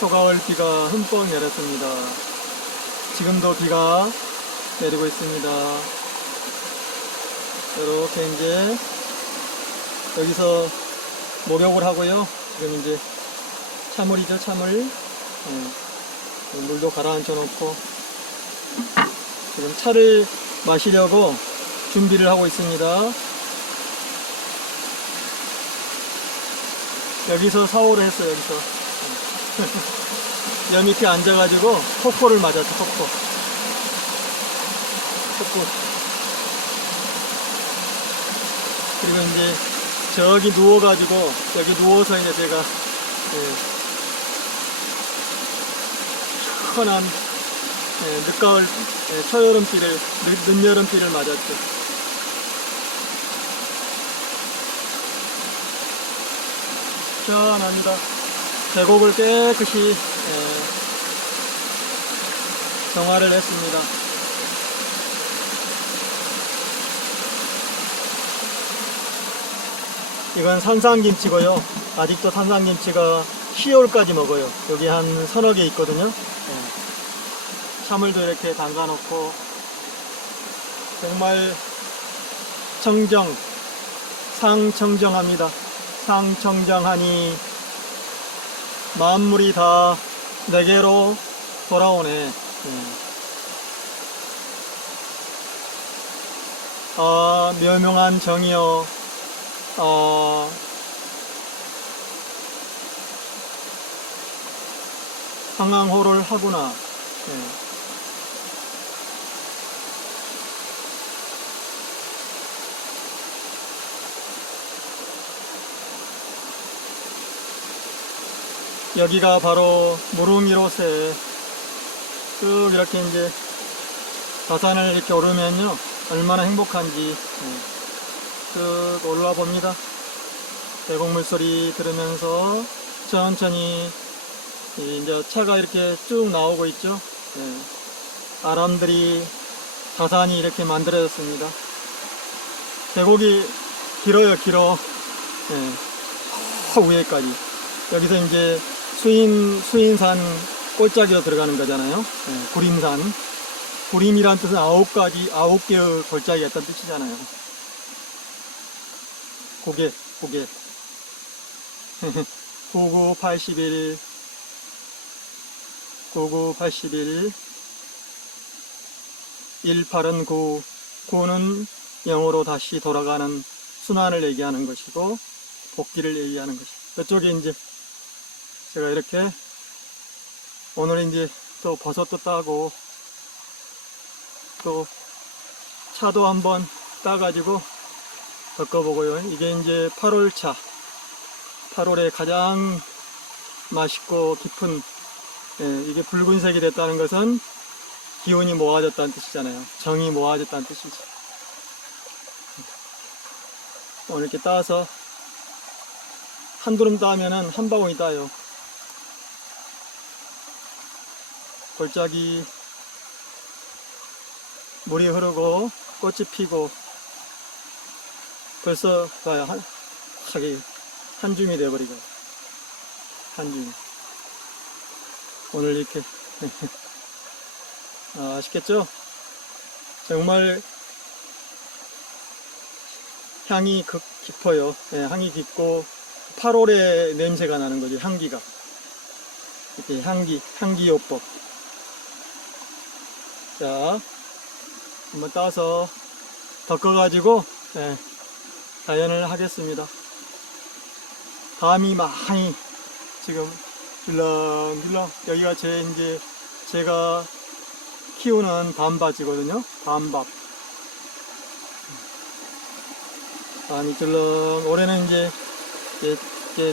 초가을 비가 흠뻑 내렸습니다. 지금도 비가 내리고 있습니다. 이렇게 이제 여기서 목욕을 하고요. 지금 이제 차물이죠, 차물. 물도 가라앉혀 놓고 지금 차를 마시려고 준비를 하고 있습니다. 여기서 샤워를 했어요. 여기서 여 밑에 앉아가지고 코코를 맞았죠. 코코. 그리고 이제 저기 누워가지고 여기 누워서 이제 제가 시원한 늦가을 초여름비를 늦여름비를 맞았죠. 시원합니다. 계곡을 깨끗이 정화를 했습니다. 이건 산삼김치고요. 아직도 산삼김치가 10월까지 먹어요. 여기 한 서너 개 있거든요. 차물도 이렇게 담가 놓고 정말 청정, 상청정합니다. 상청정하니 만물이 다 내게로 돌아오네. 아, 묘명한 정이여, 상황호를 하구나. 여기가 바로 무릉이로새. 쭉 이렇게 이제 가산을 이렇게 오르면요, 얼마나 행복한지 쭉 올라와 봅니다. 계곡 물소리 들으면서 천천히 이제 차가 이렇게 쭉 나오고 있죠. 아람들이 가산이 이렇게 만들어졌습니다. 계곡이 길어요, 길어. 저 위에까지. 여기서 이제 수인산 골짜기로 들어가는 거잖아요. 구림산. 구림이란 뜻은 9개의 골짜기가 있다는 뜻이잖아요. 고개. 9981, 18은 9, 9는 영으로 다시 돌아가는 순환을 얘기하는 것이고, 복귀를 얘기하는 것이고, 이쪽에 이제 제가 이렇게 오늘 이제 또 버섯도 따고 또 차도 한번 따가지고 덮어보고요. 이게 이제 8월차. 8월에 가장 맛있고 깊은, 이게 붉은색이 됐다는 것은 기운이 모아졌다는 뜻이잖아요. 정이 모아졌다는 뜻이죠. 오늘 이렇게 따서 한 두름 따면은 한 바구니 따요. 골짜기 물이 흐르고 꽃이 피고 벌써 봐요. 한 줌이 되어버리고, 한 줌. 오늘 이렇게 아시겠죠? 정말 향이 깊어요. 향이 깊고 8월의 냄새가 나는 거죠. 향기가 이렇게 향기요법. 자, 한번 따서 덮어가지고 자연을 하겠습니다. 밤이 많이 지금 줄렁줄렁. 여기가 제가 키우는 밤밭이거든요. 밤밥. 밤이 줄렁. 올해는 이제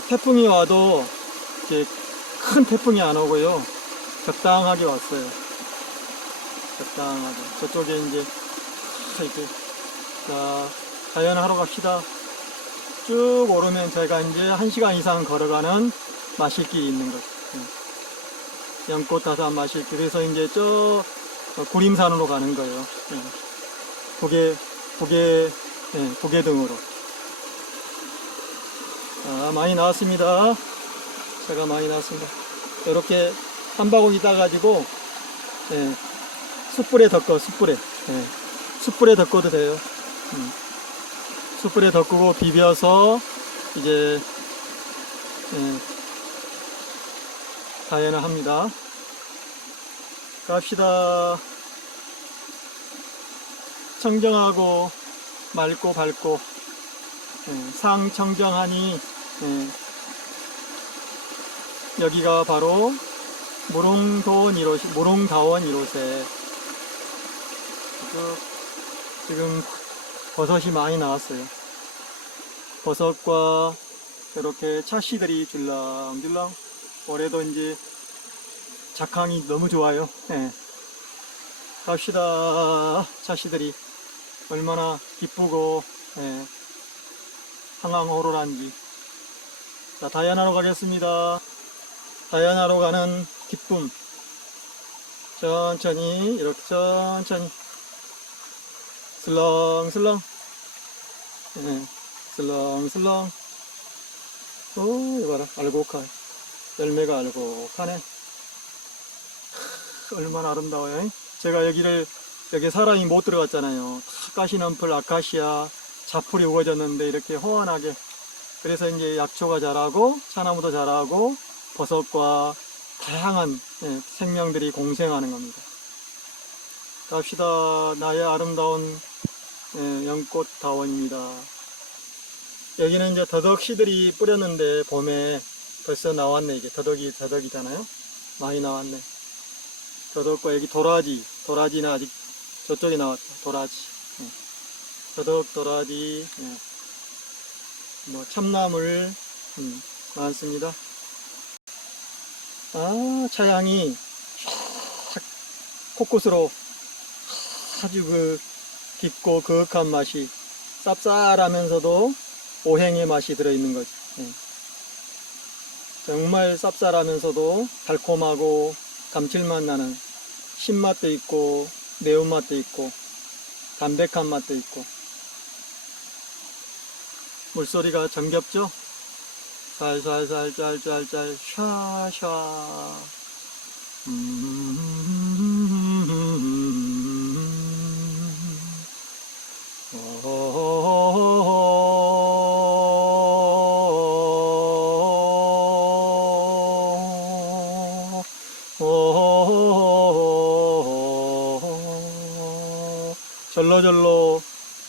태풍이 와도 이렇게 큰 태풍이 안 오고요. 적당하게 왔어요. 적당하게. 저쪽에 이제 이렇게 자, 자연하러 갑시다. 쭉 오르면 제가 이제 1시간 이상 걸어가는 마실길이 있는 것. 연꽃다산 마실길. 그래서 이제 저 구림산으로 가는 거예요. 고개등으로. 많이 나왔습니다. 제가 많이 나왔습니다. 이렇게 한 바구니 따가지고 예, 숯불에 덮고 숯불에 예, 숯불에 덮어도 돼요. 숯불에 덮고 비벼서 이제 예, 다연을 합니다. 갑시다. 청정하고 맑고 밝고 예, 상청정하니 예, 여기가 바로 무릉다원 1호세. 지금 버섯이 많이 나왔어요. 버섯과 이렇게 차씨들이 줄랑줄랑. 올해도 이제 작황이 너무 좋아요. 예. 갑시다. 차씨들이 얼마나 기쁘고 예, 항항호로란지. 자, 다연하러 가겠습니다. 다연하러 가는 기쁨. 천천히 이렇게 천천히 슬렁슬렁 예, 슬렁슬렁. 오, 이거 봐라. 알곡하 열매가 알곡하네. 얼마나 아름다워요. 제가 여기 사람이 못 들어갔잖아요. 다 가시넘풀 아카시아 자풀이 우거졌는데 이렇게 호환하게. 그래서 이제 약초가 자라고 차나무도 자라고 버섯과 다양한 예, 생명들이 공생하는 겁니다. 갑시다. 나의 아름다운 예, 연꽃다원입니다. 여기는 이제 더덕씨들이 뿌렸는데 봄에 벌써 나왔네. 이게 더덕이잖아요. 많이 나왔네. 더덕과 여기 도라지는 아직 저쪽에 나왔죠. 도라지. 예. 더덕, 도라지, 예. 뭐 참나물 많습니다. 아, 차향이 코코스로 아주 깊고 그윽한 맛이 쌉쌀하면서도 오행의 맛이 들어있는 거죠. 예. 정말 쌉쌀하면서도 달콤하고 감칠맛 나는 신맛도 있고 매운맛도 있고 담백한 맛도 있고. 물소리가 정겹죠? 살살살 짤짤짤 샤샤.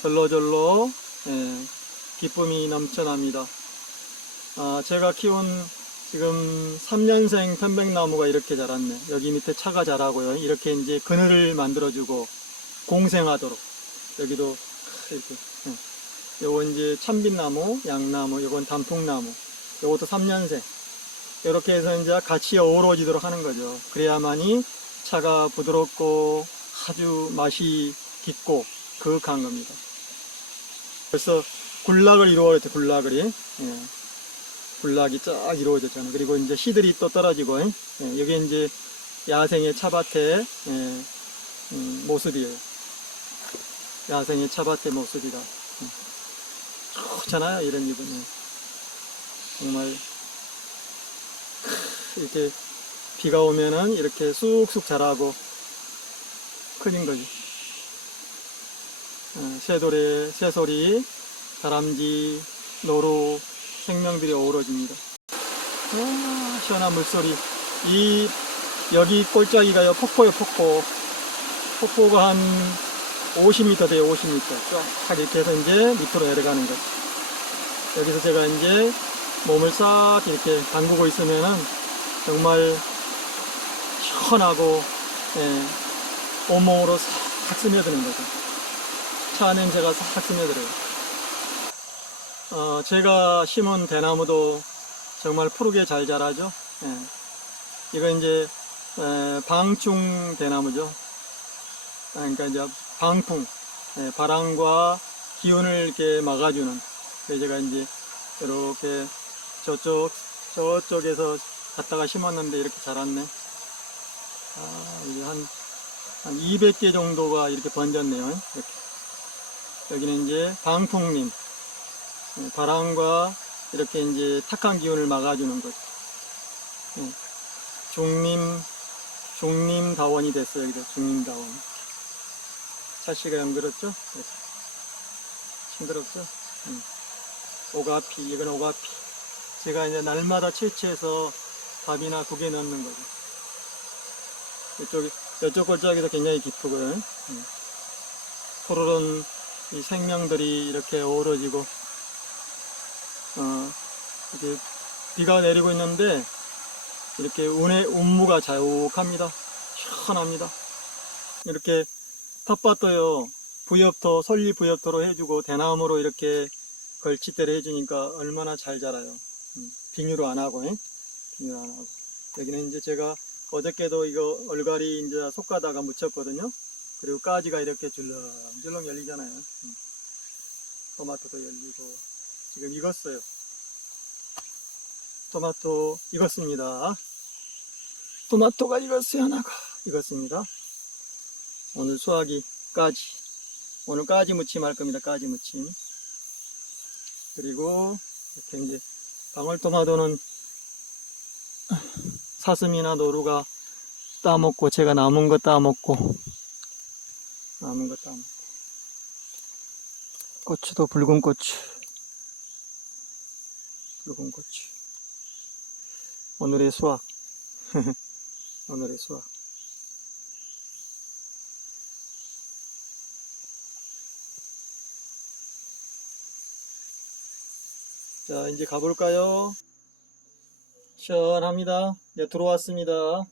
절로절로 예, 기쁨이 넘쳐납니다. 아, 제가 키운 지금 3년생 편백나무가 이렇게 자랐네. 여기 밑에 차가 자라고요. 이렇게 이제 그늘을 만들어주고 공생하도록. 여기도 이렇게. 예. 요거 이제 참빛나무, 양나무, 요건 단풍나무. 요것도 3년생. 이렇게 해서 이제 같이 어우러지도록 하는 거죠. 그래야만이 차가 부드럽고 아주 맛이 깊고 그윽한 겁니다. 벌써 군락을 이루어졌죠. 군락이. 예. 군락이 쫙 이루어졌잖아요. 그리고 이제 씨들이 또 떨어지고, 예. 여기 이제 야생의 차밭의 예. 모습이에요. 야생의 차밭의 모습이다. 좋잖아요. 이런 기분이. 정말 이렇게 비가 오면은 이렇게 쑥쑥 자라고 크는 거지. 새돌에 새소리, 다람쥐, 노루, 생명들이 어우러집니다. 아, 시원한 물소리. 여기 꼴짜기가요, 폭포요, 폭포. 폭포가 한 50m 돼요, 50m. 쫙 이렇게 해서 이제 밑으로 내려가는 거. 여기서 제가 이제 몸을 싹 이렇게 담그고 있으면은 정말 시원하고, 예, 온몸으로 싹 스며드는 거죠. 차 냄새가 싹 스며들어요. 제가 심은 대나무도 정말 푸르게 잘 자라죠. 예. 이거 이제 방충 대나무죠. 그러니까 이제 방풍, 예, 바람과 기운을 이렇게 막아주는. 그래서 제가 이제 이렇게 저쪽에서 갖다가 심었는데 이렇게 자랐네. 아, 이게 한 200개 정도가 이렇게 번졌네요. 이렇게. 여기는 이제 방풍림, 바람과 이렇게 이제 탁한 기운을 막아주는 거죠. 예. 중림다원이 됐어요. 여기도 중림다원. 찰씨가 연그럽죠? 네. 싱그럽죠? 오가피, 이건 오가피. 제가 이제 날마다 채취해서 밥이나 국에 넣는 거죠. 이쪽 골짜기도 굉장히 깊고요. 푸르른 이 생명들이 이렇게 어우러지고, 이렇게 비가 내리고 있는데, 이렇게 운무가 자욱합니다. 시원합니다. 이렇게 텃밭도요, 설리 부엽토로 해주고, 대나무로 이렇게 걸치대를 해주니까 얼마나 잘 자라요. 비닐로 안 하고, 비닐로 안 하고. 여기는 이제 제가 어저께도 이거 얼갈이 이제 솎아다가 묻혔거든요. 그리고 가지가 이렇게 줄렁줄렁 열리잖아요. 토마토도 열리고. 지금 익었어요. 토마토 익었습니다. 토마토가 익었어요. 하나가 익었습니다. 오늘 수확이 까지. 오늘 까지 무침 할 겁니다. 까지 무침. 그리고 이렇게 이제 방울토마토는 사슴이나 노루가 따먹고, 제가 남은 거 따먹고, 고추도 붉은 고추. 오늘의 수확. 오늘의 수확. 자, 이제 가볼까요? 시원합니다. 네, 들어왔습니다.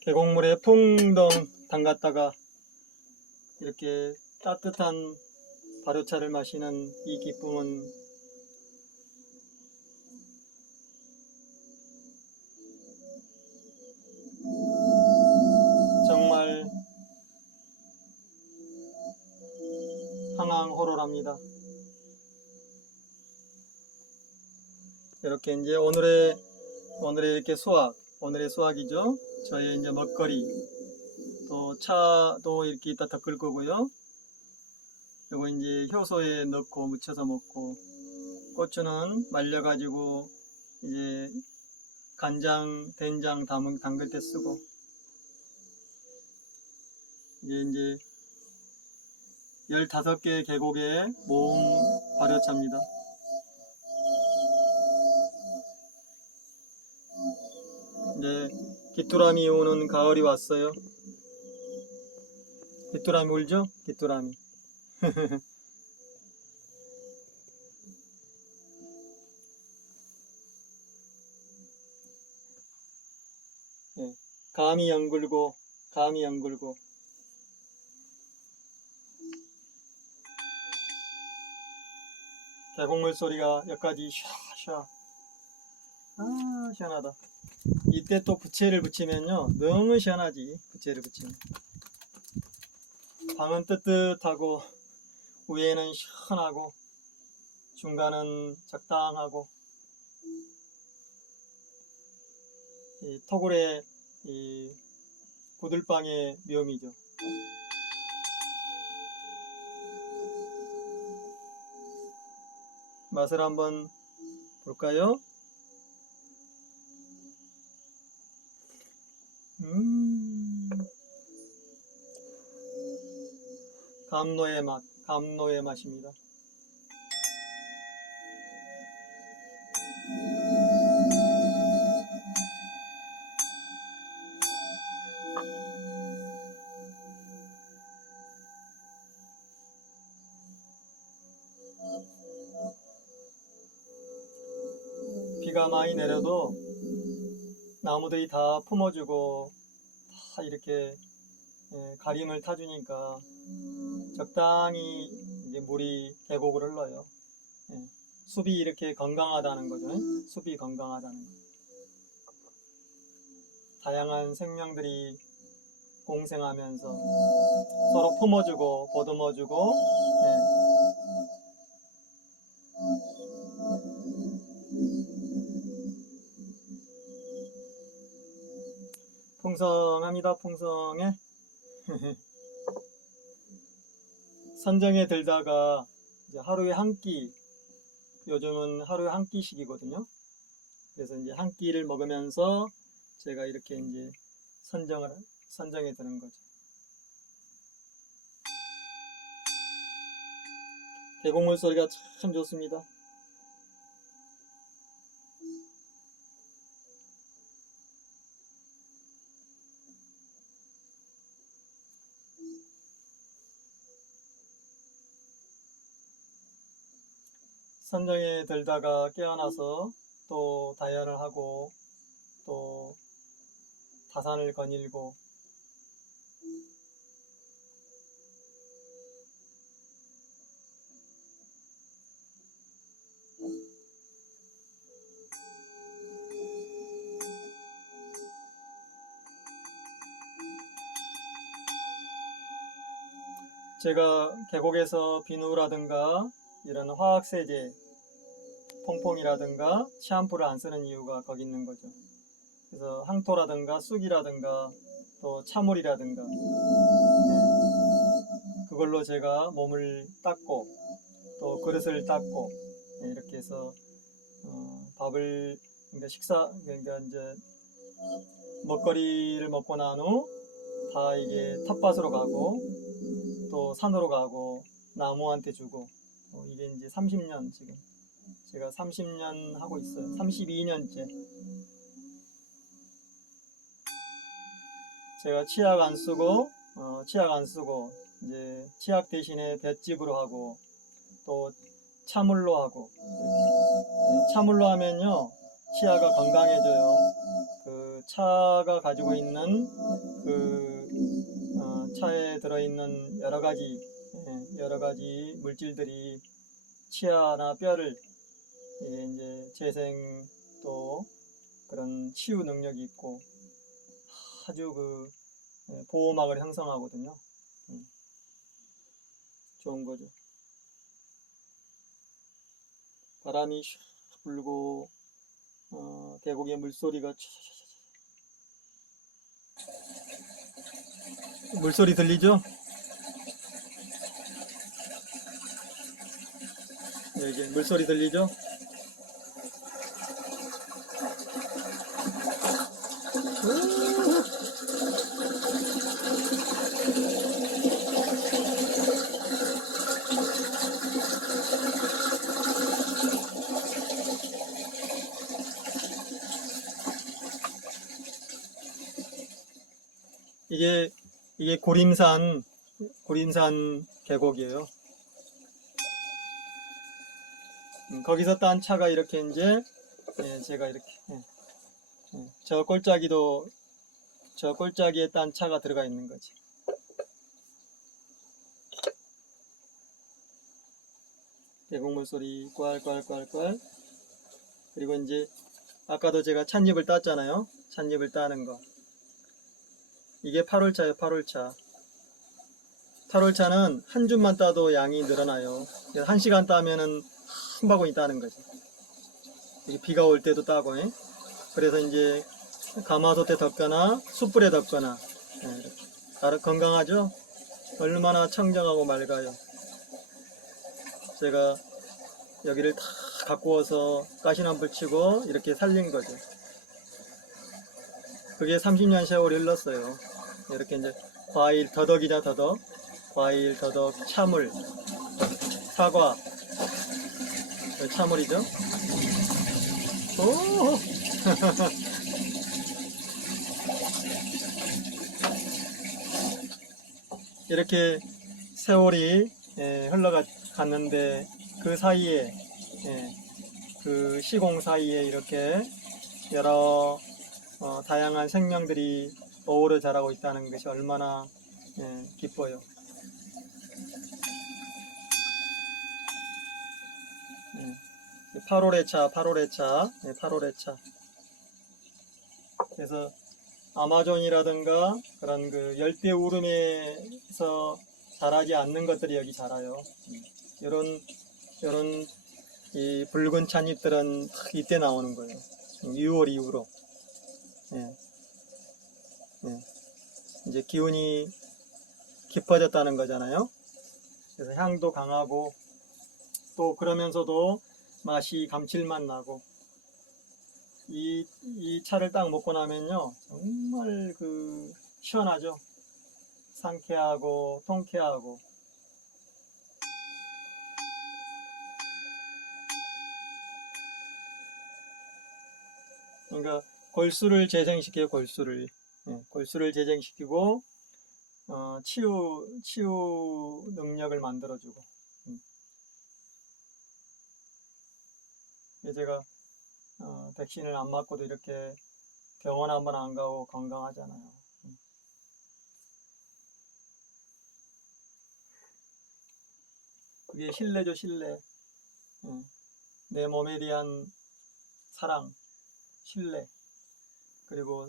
계곡물에 풍덩 담갔다가 이렇게 따뜻한 발효차를 마시는 이 기쁨은 정말 항항호롤합니다. 이렇게 이제 오늘의 이렇게 오늘의 수확이죠. 저의 이제 먹거리, 또 차도 이렇게 이따 닦을 거고요. 요거 이제 효소에 넣고 무쳐서 먹고, 고추는 말려가지고 이제 간장, 된장 담글 때 쓰고, 이제 15개 계곡의 모음 발효차입니다. 이제 귀뚜라미 오는 가을이 왔어요. 귀뚜라미 울죠? 귀뚜라미. 네, 감이 연글고 계곡물 소리가 여기까지 샤샤. 아, 시원하다. 이때 또 부채를 붙이면요, 너무 시원하지. 부채를 붙이면 방은 뜨뜻하고 위에는 시원하고 중간은 적당하고, 이 토굴의 이 구들방의 묘미죠. 맛을 한번 볼까요? 감로의 맛입니다. 비가 많이 내려도 나무들이 다 품어주고 다 이렇게 가림을 타주니까 적당히 이제 물이 계곡을 흘러요. 숲이 이렇게 건강하다는 거죠. 숲이 건강하다는 거. 다양한 생명들이 공생하면서 서로 품어주고 보듬어주고, 풍성합니다. 풍성해. 선정에 들다가 이제 하루에 한 끼, 요즘은 하루에 한 끼씩이거든요. 그래서 이제 한 끼를 먹으면서 제가 이렇게 이제 선정에 드는 거죠. 계곡물 소리가 참 좋습니다. 선정에 들다가 깨어나서 또 다이아를 하고 또 다산을 거닐고, 제가 계곡에서 비누라든가 이런 화학세제, 퐁퐁이라든가 샴푸를 안 쓰는 이유가 거기 있는 거죠. 그래서 항토라든가 쑥이라든가 또 차물이라든가, 그걸로 제가 몸을 닦고 또 그릇을 닦고, 이렇게 해서 밥을, 그러니까 이제 먹거리를 먹고 난 후 다 이게 텃밭으로 가고 또 산으로 가고 나무한테 주고, 이게 이제 30년, 지금 제가 30년 하고 있어요. 32년째. 제가 치약 안 쓰고 이제 치약 대신에 볏짚으로 하고 또 차물로 하고, 차물로 하면요 치아가 건강해져요. 그 차가 가지고 있는 그 차에 들어있는 여러 가지 물질들이 치아나 뼈를 이제 재생 또 그런 치유 능력이 있고 아주 그 보호막을 형성하거든요. 좋은 거죠. 바람이 슉 불고 계곡의 물소리가 물소리 들리죠? 이게 물소리 들리죠? 이게 고림산 계곡이에요. 거기서 딴 차가 이렇게 이제 제가 이렇게 저 골짜기에 딴 차가 들어가 있는 거지. 계곡물 소리 꽐꽐꽐꽐. 그리고 이제 아까도 제가 찻잎을 땄잖아요. 찻잎을 따는 거. 이게 8월차예요. 8월차. 8월차는 한 줌만 따도 양이 늘어나요. 1시간 따면은 한 바구니 따는 거지. 이게 비가 올 때도 따고, 그래서 이제 가마솥에 덮거나 숯불에 덮거나, 이렇게. 건강하죠? 얼마나 청정하고 맑아요. 제가 여기를 다 가꾸어서 가시나물 치고 이렇게 살린 거죠. 그게 30년 세월이 흘렀어요. 이렇게 이제 과일, 더덕이자 더덕, 과일, 더덕, 차물, 사과, 차물이죠. 오! 이렇게 세월이 흘러갔는데 그 사이에, 그 시공 사이에 이렇게 여러 다양한 생명들이 어우러 자라고 있다는 것이 얼마나 기뻐요. 8월의 차. 그래서 아마존이라든가 그런 그 열대 우림에서 자라지 않는 것들이 여기 자라요. 이런 이 붉은 찻잎들은 딱 이때 나오는 거예요. 6월 이후로. 예, 예. 이제 기운이 깊어졌다는 거잖아요. 그래서 향도 강하고 또 그러면서도 맛이 감칠맛 나고 이 차를 딱 먹고 나면요 정말 그 시원하죠. 상쾌하고 통쾌하고. 그러니까 골수를 재생시켜요. 골수를. 예, 골수를 재생시키고 치유 능력을 만들어주고. 제가 백신을 안 맞고도 이렇게 병원 한번 안 가고 건강하잖아요. 그게 신뢰죠, 신뢰. 내 몸에 대한 사랑, 신뢰, 그리고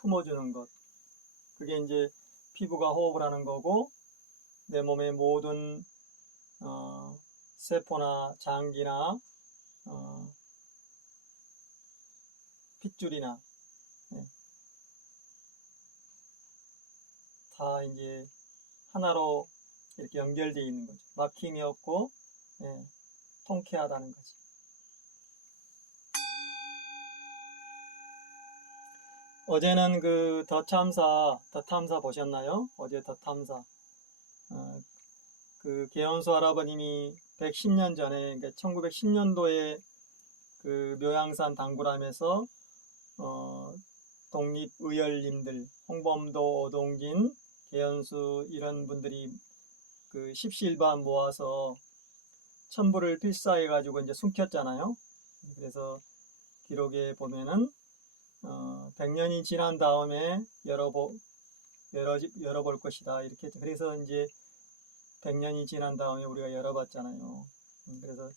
품어주는 것. 그게 이제 피부가 호흡을 하는 거고, 내 몸의 모든 세포나 장기나 핏줄이나 다 이제 하나로 이렇게 연결되어 있는 거죠. 막힘이 없고 통쾌하다는 거지. 어제는 그 더 탐사 보셨나요? 어제 더 탐사. 그 계원수 할아버님이 110년 전에, 그러니까 1910년도에 그 묘양산 당구람에서 독립의열님들, 홍범도, 오동진, 계연수 이런 분들이 그 십시일반 모아서 첨부를 필사해 가지고 이제 숨겼잖아요. 그래서 기록에 보면은 100년이 지난 다음에 열어볼 것이다 이렇게 했죠. 그래서 이제 100년이 지난 다음에 우리가 열어봤잖아요. 그래서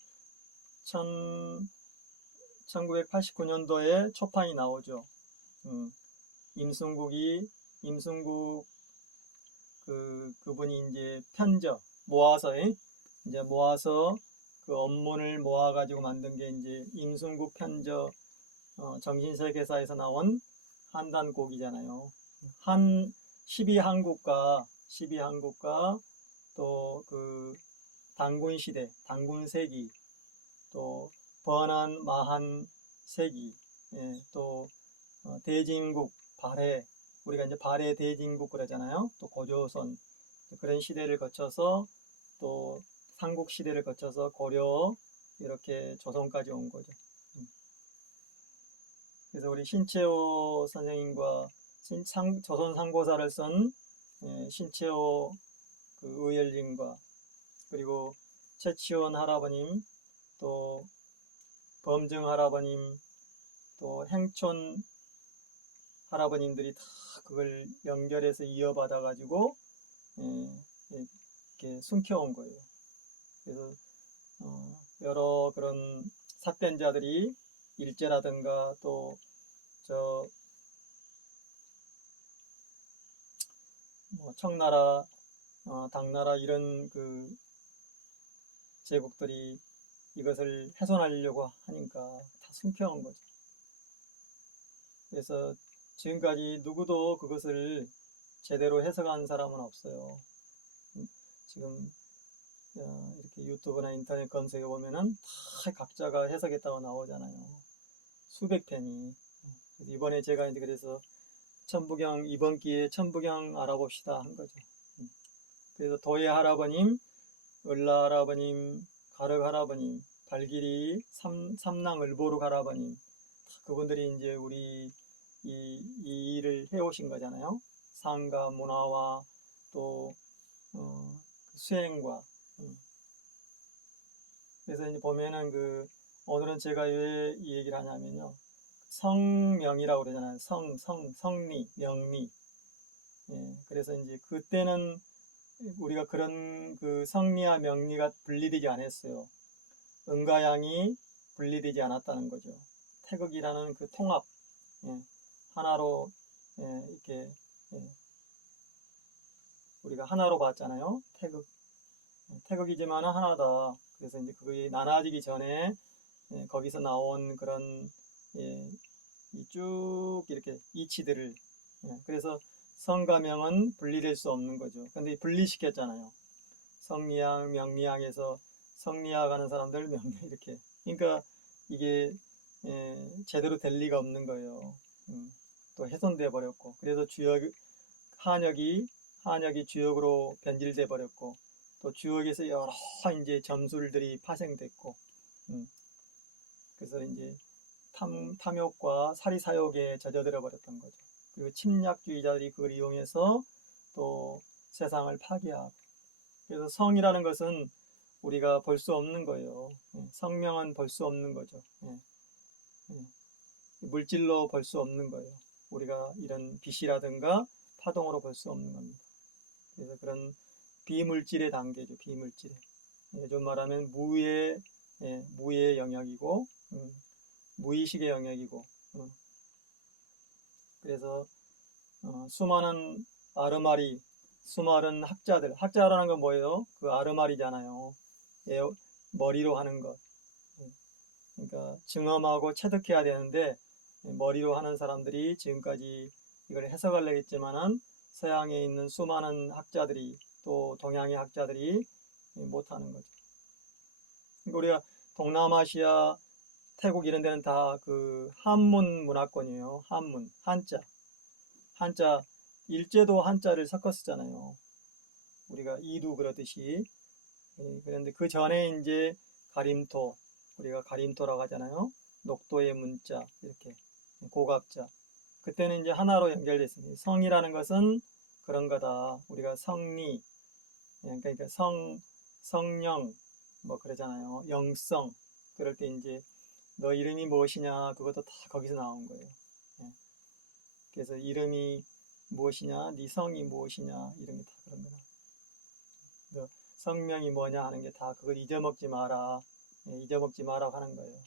1989년도에 초판이 나오죠. 임승국 그분이 이제 편저 모아서 그 업문을 모아가지고 만든 게 이제 임승국 편저 정신세계사에서 나온 한단곡이잖아요. 12한국과 또 그 단군시대, 단군세기, 또 번안 마한 세기, 또 대진국 발해, 우리가 이제 발해 대진국 그러잖아요. 또 고조선 그런 시대를 거쳐서 또 삼국 시대를 거쳐서 고려 이렇게 조선까지 온 거죠. 그래서 우리 신채호 선생님과 조선 상고사를 쓴 신채호 그 의열님과 그리고 최치원 할아버님, 또 범증 할아버님, 또 행촌 할아버님들이 다 그걸 연결해서 이어받아 가지고 이렇게 숨겨온 거예요. 그래서 여러 그런 삭된자들이 일제라든가 또 청나라, 당나라 이런 그 제국들이 이것을 훼손하려고 하니까 다 숨겨온 거죠. 그래서 지금까지 누구도 그것을 제대로 해석한 사람은 없어요. 지금 이렇게 유튜브나 인터넷 검색해 보면은 다 각자가 해석했다고 나오잖아요. 수백 편이. 이번에 제가 이제 그래서 천부경 이번 기회에 천부경 알아봅시다 한 거죠. 그래서 도예 할아버님, 을라 할아버님, 가륵 할아버님, 발길이 삼랑 을보룩 할아버님, 그분들이 이제 우리 이 일을 해오신 거잖아요. 상가 문화와 또 수행과. 그래서 이제 보면은 오늘은 제가 왜 이 얘기를 하냐면요. 성명이라고 그러잖아요. 성리, 명리. 그래서 이제 그때는 우리가 그런 그 성리와 명리가 분리되지 않았어요. 응가양이 분리되지 않았다는 거죠. 태극이라는 그 통합, 하나로 이렇게 우리가 하나로 봤잖아요. 태극이지만 하나다. 그래서 이제 그게 나눠지기 전에 거기서 나온 그런 쭉 이렇게 이치들을 그래서 성과 명은 분리될 수 없는 거죠. 근데 분리시켰잖아요. 성리학, 명리학에서 성리학 하는 사람들 명리 이렇게. 그러니까 이게 제대로 될 리가 없는 거예요. 또 훼손돼 버렸고. 그래서 한역이 주역으로 변질돼 버렸고, 또 주역에서 여러 이제 점술들이 파생됐고, 그래서 이제 탐욕과 사리사욕에 젖어들어 버렸던 거죠. 그리고 침략주의자들이 그걸 이용해서 또 세상을 파괴하고. 그래서 성이라는 것은 우리가 볼 수 없는 거예요. 성명은 볼 수 없는 거죠. 물질로 볼 수 없는 거예요. 우리가 이런 빛이라든가 파동으로 볼 수 없는 겁니다. 그래서 그런 비물질의 단계죠. 비물질의. 좀 말하면 무의 영역이고, 무의식의 영역이고. 그래서 수많은 아르마리, 수많은 학자라는 건 뭐예요? 그 아르마리잖아요. 머리로 하는 것. 그러니까 증엄하고 체득해야 되는데 머리로 하는 사람들이 지금까지 이걸 해석하려고 했지만은 서양에 있는 수많은 학자들이 또 동양의 학자들이 못하는 거죠. 그러니까 우리가 동남아시아, 태국 이런 데는 다 그 한문 문화권이에요. 한문, 한자, 일제도 한자를 섞어 쓰잖아요. 우리가 이두 그러듯이. 그런데 그 전에 이제 가림토, 우리가 가림토라고 하잖아요. 녹도의 문자, 이렇게 고갑자. 그때는 이제 하나로 연결됐습니다. 성이라는 것은 그런 거다. 우리가 성리, 그러니까 성령, 뭐 그러잖아요. 영성. 그럴 때 이제 너 이름이 무엇이냐, 그것도 다 거기서 나온 거예요. 그래서 이름이 무엇이냐, 네 성이 무엇이냐, 이런 게 다 그런 거다. 너 성명이 뭐냐 하는 게 다 그걸 잊어먹지 마라. 잊어먹지 마라 하는 거예요.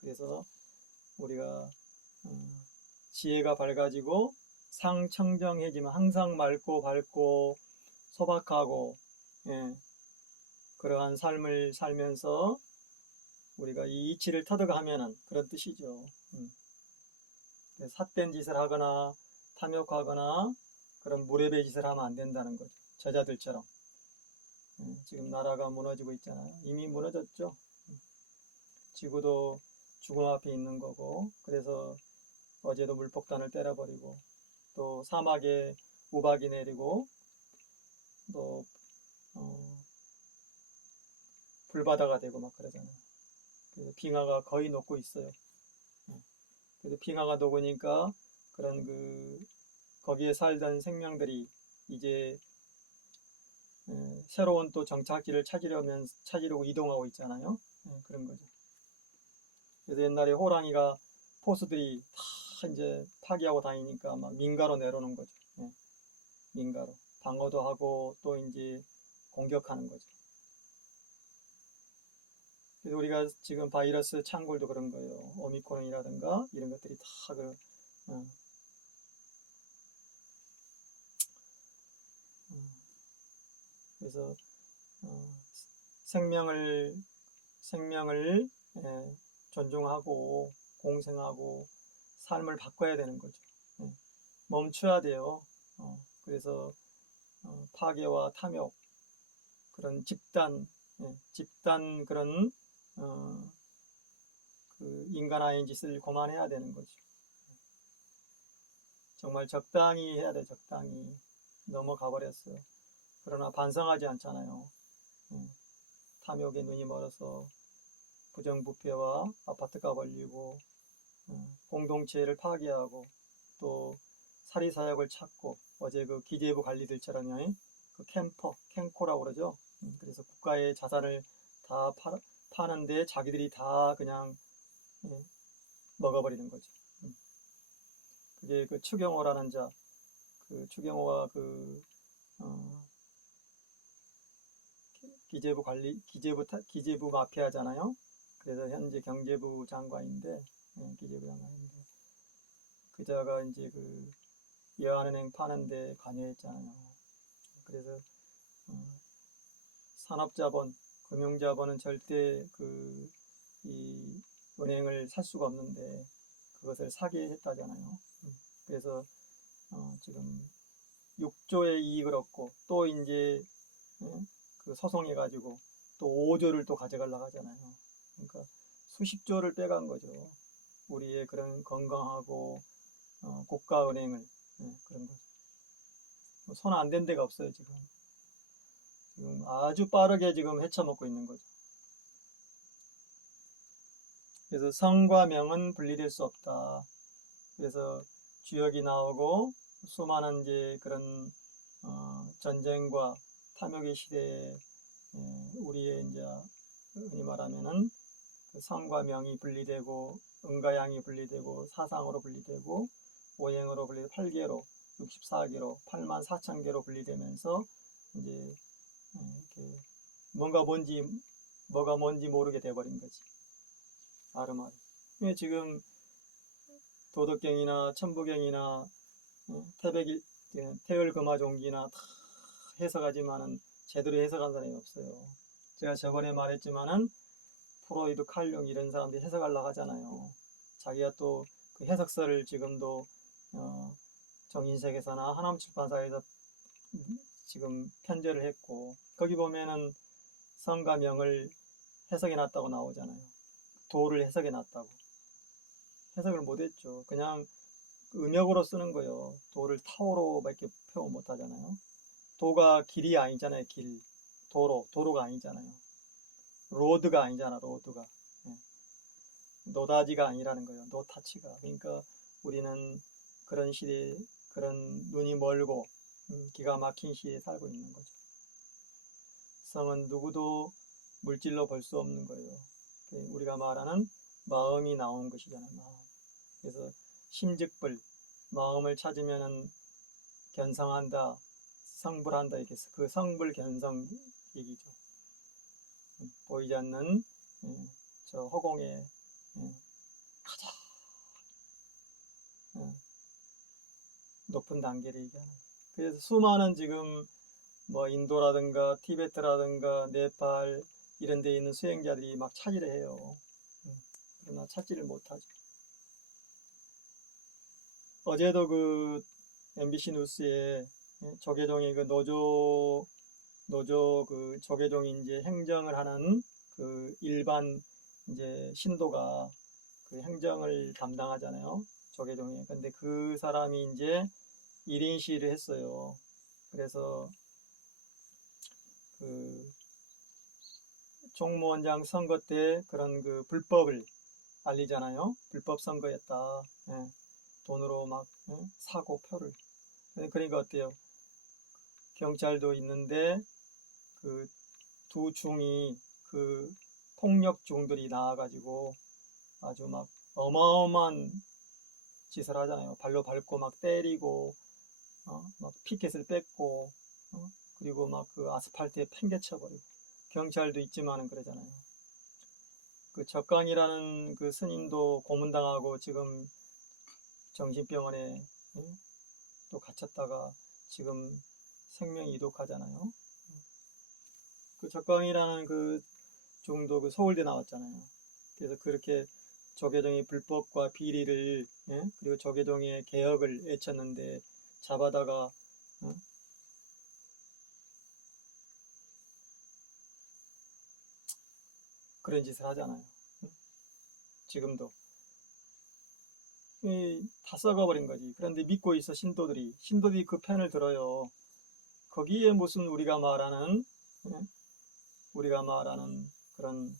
그래서 우리가 지혜가 밝아지고 상청정해지면 항상 맑고 밝고 소박하고 그러한 삶을 살면서 우리가 이 이치를 터득하면은 그런 뜻이죠. 삿된 짓을 하거나 탐욕하거나 그런 무례배 짓을 하면 안 된다는 거죠. 저자들처럼. 지금 나라가 무너지고 있잖아요. 이미 무너졌죠. 지구도 죽음 앞에 있는 거고, 그래서 어제도 물폭탄을 때려버리고, 또 사막에 우박이 내리고, 또 불바다가 되고 막 그러잖아요. 그래서 빙하가 거의 녹고 있어요. 그래서 빙하가 녹으니까 그런 거기에 살던 생명들이 이제 새로운 또 정착지를 찾으려고 이동하고 있잖아요. 그런 거죠. 그래서 옛날에 호랑이가 포수들이 다 이제 파기하고 다니니까 막 민가로 내려오는 거죠. 민가로. 방어도 하고 또 이제 공격하는 거죠. 그래서 우리가 지금 바이러스 창궐도 그런 거예요. 오미크론이라든가 이런 것들이 다 그래서 생명을 존중하고 공생하고 삶을 바꿔야 되는 거죠. 멈춰야 돼요. 그래서 파괴와 탐욕 그런 집단 그런 그 인간화의 짓을 그만해야 되는 거죠. 정말 적당히 해야 돼. 적당히 넘어가 버렸어요. 그러나 반성하지 않잖아요. 탐욕에 눈이 멀어서 부정부패와 아파트가 걸리고 공동체를 파괴하고 또 사리사욕을 찾고 어제 그 기재부 관리들처럼요. 그 캠코라고 그러죠. 그래서 국가의 자산을 다 파는데 자기들이 다 그냥 먹어버리는 거죠. 그게 그 추경호라는 자, 그 추경호가 기재부 마피아잖아요. 그래서 현재 경제부 장관인데, 기재부 장관인데, 그자가 이제 그 여한은행 파는데 관여했잖아요. 그래서 산업자본, 금융자본은 절대 이 은행을 살 수가 없는데 그것을 사게 했다잖아요. 그래서 지금 6조의 이익을 얻고 또 이제 그 소송해가지고 또 5조를 또 가져가려고 하잖아요. 그러니까 수십 조를 빼간 거죠. 우리의 그런 건강하고 국가은행을 그런 거죠. 손 안 댄 데가 없어요 지금. 지금 아주 빠르게 지금 헤쳐먹고 있는 거죠. 그래서 성과 명은 분리될 수 없다. 그래서 주역이 나오고 수많은 이제 그런 전쟁과 탐욕의 시대에 우리의 이제 흔히 말하면은 그 성과 명이 분리되고 음과 양이 분리되고 사상으로 분리되고 오행으로 분리되고 8개로 64개로 8만 4천 개로 분리되면서 이제 이렇게 뭐가 뭔지 모르게 돼버린 거지. 아름아름. 지금 도덕경이나 천부경이나 태을금화종기나 다 해석하지만은 제대로 해석한 사람이 없어요. 제가 저번에 말했지만은 프로이드, 칼융 이런 사람들이 해석하려고 하잖아요. 자기가 또 그 해석서를 지금도 정인색에서나 하남출판사에서 지금 편제를 했고 거기 보면은 성과 명을 해석해 놨다고 나오잖아요. 도를 해석해 놨다고. 해석을 못했죠. 그냥 음역으로 쓰는 거예요. 도를 타오로밖에 표현 못 하잖아요. 도가 길이 아니잖아요. 길. 도로가 아니잖아요. 로드가 아니잖아. 로드가. 노다지가 아니라는 거예요. 노타치가. 그러니까 우리는 그런 시대에 그런 눈이 멀고 기가 막힌 시대에 살고 있는 거죠. 성은 누구도 물질로 볼 수 없는 거예요. 우리가 말하는 마음이 나온 것이잖아요. 마음. 그래서 심즉불, 마음을 찾으면은 견성한다, 성불한다 이렇게 그 성불 견성 얘기죠. 보이지 않는 저 허공의 가장 높은 단계를 얘기하는 거예요. 그래서 수많은 지금 뭐 인도라든가 티베트라든가 네팔 이런 데 있는 수행자들이 막 찾으려 해요. 그러나 찾지를 못하죠. 어제도 그 MBC 뉴스에 조계종의 그 노조 그 조계종이 이제 행정을 하는 그 일반 이제 신도가 그 행정을 담당하잖아요. 조계종이. 근데 그 사람이 이제 1인 시위를 했어요. 그래서 그 종무원장 선거 때 그런 그 불법을 알리잖아요. 불법 선거였다. 돈으로 막 사고 표를. 그러니까 어때요? 경찰도 있는데 그 두 중이 그 폭력 중들이 나와가지고 아주 막 어마어마한 짓을 하잖아요. 발로 밟고 막 때리고 막 피켓을 뺏고 그리고 막 그 아스팔트에 팽개쳐버리고 경찰도 있지만은 그러잖아요. 그 적강이라는 그 스님도 고문당하고 지금 정신병원에 또 갇혔다가 지금 생명이 이독하잖아요. 그 적강이라는 그 중도 그 서울대 나왔잖아요. 그래서 그렇게 조계종의 불법과 비리를 그리고 조계종의 개혁을 외쳤는데 잡아다가 그런 짓을 하잖아요. 지금도 다 썩어버린 거지. 그런데 믿고 있어 신도들이 그 편을 들어요. 거기에 무슨 우리가 말하는 그런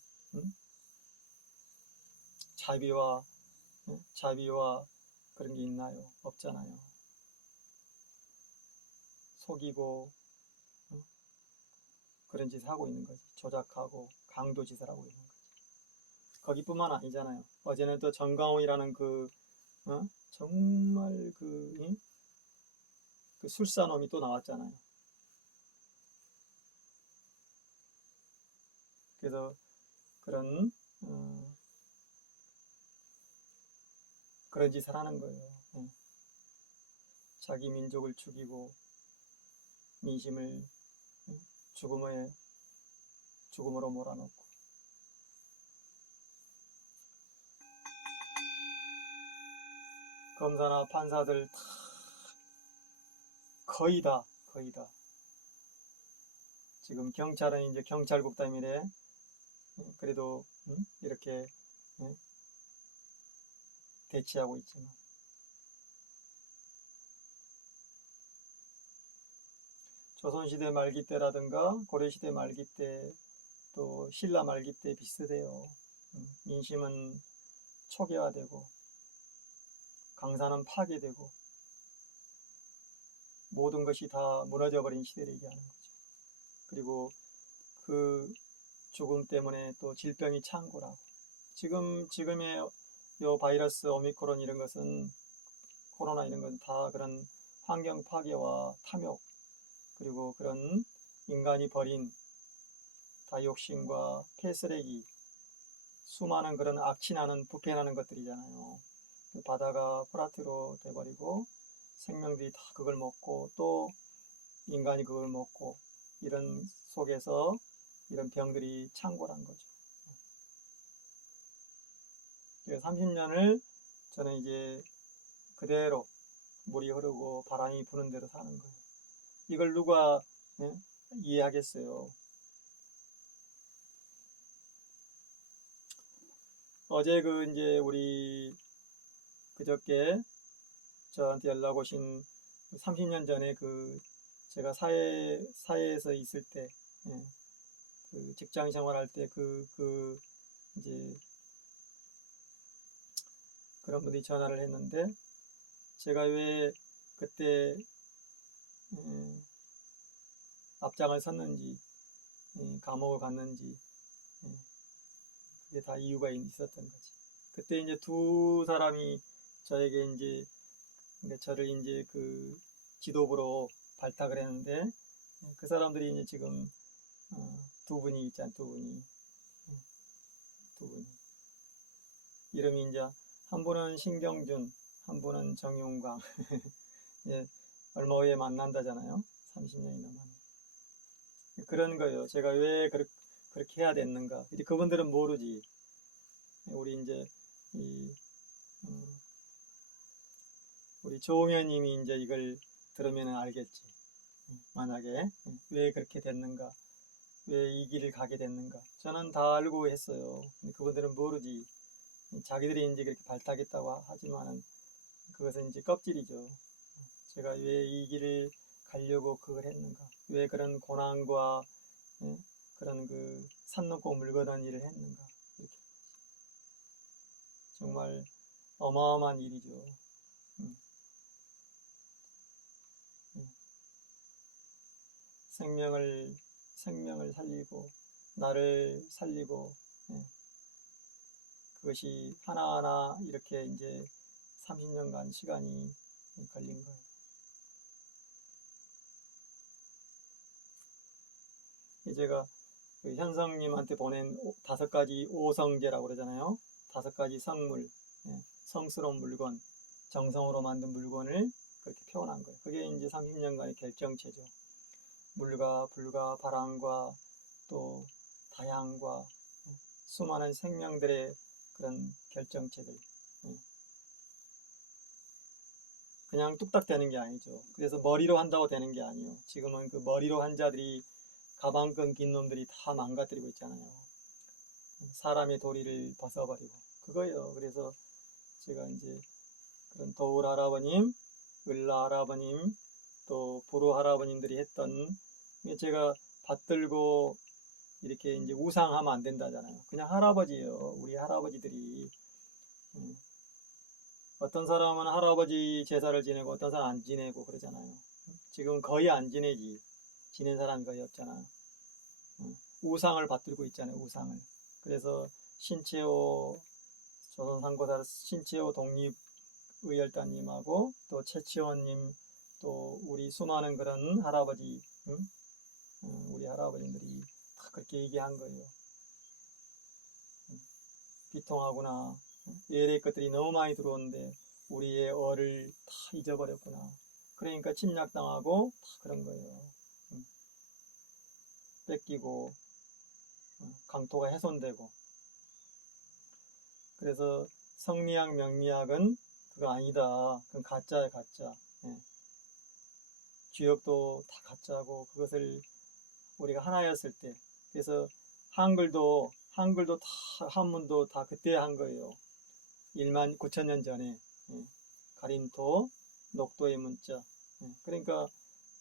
자비와 그런 게 있나요? 없잖아요. 속이고 그런 짓을 하고 있는 거지. 조작하고 강도 짓을 하고 있는 거지. 거기뿐만 아니잖아요. 어제는 또 정강호이라는 정말 그 술사놈이 또 나왔잖아요. 그래서 그런 짓을 하는 거예요. 자기 민족을 죽이고 민심을 죽음으로 몰아넣고, 검사나 판사들 다 거의 다 지금 경찰은 이제 경찰국 때문에 그래도 이렇게 대치하고 있지만, 조선시대 말기 때라든가 고려시대 말기 때 또 신라 말기 때 비슷해요. 민심은 초기화되고 강사는 파괴되고 모든 것이 다 무너져버린 시대를 얘기하는 거죠. 그리고 그 죽음 때문에 또 질병이 창궐하고, 지금의 요 바이러스 오미크론 이런 것은, 코로나 이런 건 다 그런 환경 파괴와 탐욕, 그리고 그런 인간이 버린 다이옥신과 폐쓰레기, 수많은 그런 악취나는 부패나는 것들이잖아요. 바다가 플라트로 돼버리고 생명들이 다 그걸 먹고 또 인간이 그걸 먹고, 이런 속에서 이런 병들이 창궐한 거죠. 그래서 30년을 저는 이제 그대로 물이 흐르고 바람이 부는 대로 사는 거예요. 이걸 누가 이해하겠어요? 어제 이제 우리 그저께 저한테 연락 오신 30년 전에 제가 사회에서 있을 때, 그 직장 생활할 때 이제 그런 분들이 전화를 했는데, 제가 왜 그때 앞장을 섰는지, 감옥을 갔는지, 그게 다 이유가 있었던 거지. 그때 이제 두 사람이 저에게 이제 저를 이제 그 지도부로 발탁을 했는데, 그 사람들이 이제 지금 두 분이 있잖아, 두 분이. 이름이 이제 한 분은 신경준, 한 분은 정용광. 예, 얼마 후에 만난다잖아요. 30년이 넘었네. 그런 거예요. 제가 왜 그렇게 해야 됐는가. 이제 그분들은 모르지. 우리 이제 우리 조홍현님이 이제 이걸 들으면 알겠지. 만약에 왜 그렇게 됐는가, 왜 이 길을 가게 됐는가. 저는 다 알고 했어요. 근데 그분들은 모르지. 자기들이 이제 그렇게 발탁했다고 하지만은 그것은 이제 껍질이죠. 제가 왜 이 길을 가려고 그걸 했는가, 왜 그런 고난과 그런 산 넘고 물 걷는 일을 했는가. 이렇게 정말 어마어마한 일이죠. 생명을 살리고 나를 살리고, 그것이 하나하나 이렇게 이제 30년간 시간이 걸린 거예요. 제가 현성님한테 보낸 5가지 오성제라고 그러잖아요. 5가지 성물, 성스러운 물건, 정성으로 만든 물건을 그렇게 표현한 거예요. 그게 이제 30년간의 결정체죠. 물과 불과 바람과 또 다양과 수많은 생명들의 그런 결정체들. 그냥 뚝딱 되는 게 아니죠. 그래서 머리로 한다고 되는 게 아니에요. 지금은 그 머리로 한 자들이, 가방끈 긴 놈들이 다 망가뜨리고 있잖아요. 사람의 도리를 벗어버리고. 그거예요. 그래서 제가 이제 그런 도울 할아버님, 을라 할아버님, 또 부루 할아버님들이 했던, 제가 받들고 이렇게 이제 우상하면 안 된다잖아요. 그냥 할아버지예요. 우리 할아버지들이. 어떤 사람은 할아버지 제사를 지내고 어떤 사람은 안 지내고 그러잖아요. 지금 거의 안 지내지. 지낸 사람이 거의 없잖아요. 우상을 받들고 있잖아요. 우상을. 그래서 신채호 조선상고사 신채호 독립의열단님하고 또 최치원님, 또 우리 수많은 그런 할아버지, 우리 할아버지들이 다 그렇게 얘기한 거예요. 비통하구나. 예래 것들이 너무 많이 들어오는데 우리의 어를 다 잊어버렸구나. 그러니까 침략당하고 다 그런 거예요. 뺏기고 강토가 훼손되고. 그래서 성리학, 명리학은 그거 아니다. 그건 가짜야, 가짜. 예. 주역도 다 가짜고 그것을 우리가 하나였을 때. 그래서 한글도 다 한문도 다 그때 한 거예요. 1만 9천 년 전에. 예. 가림토, 녹도의 문자. 예. 그러니까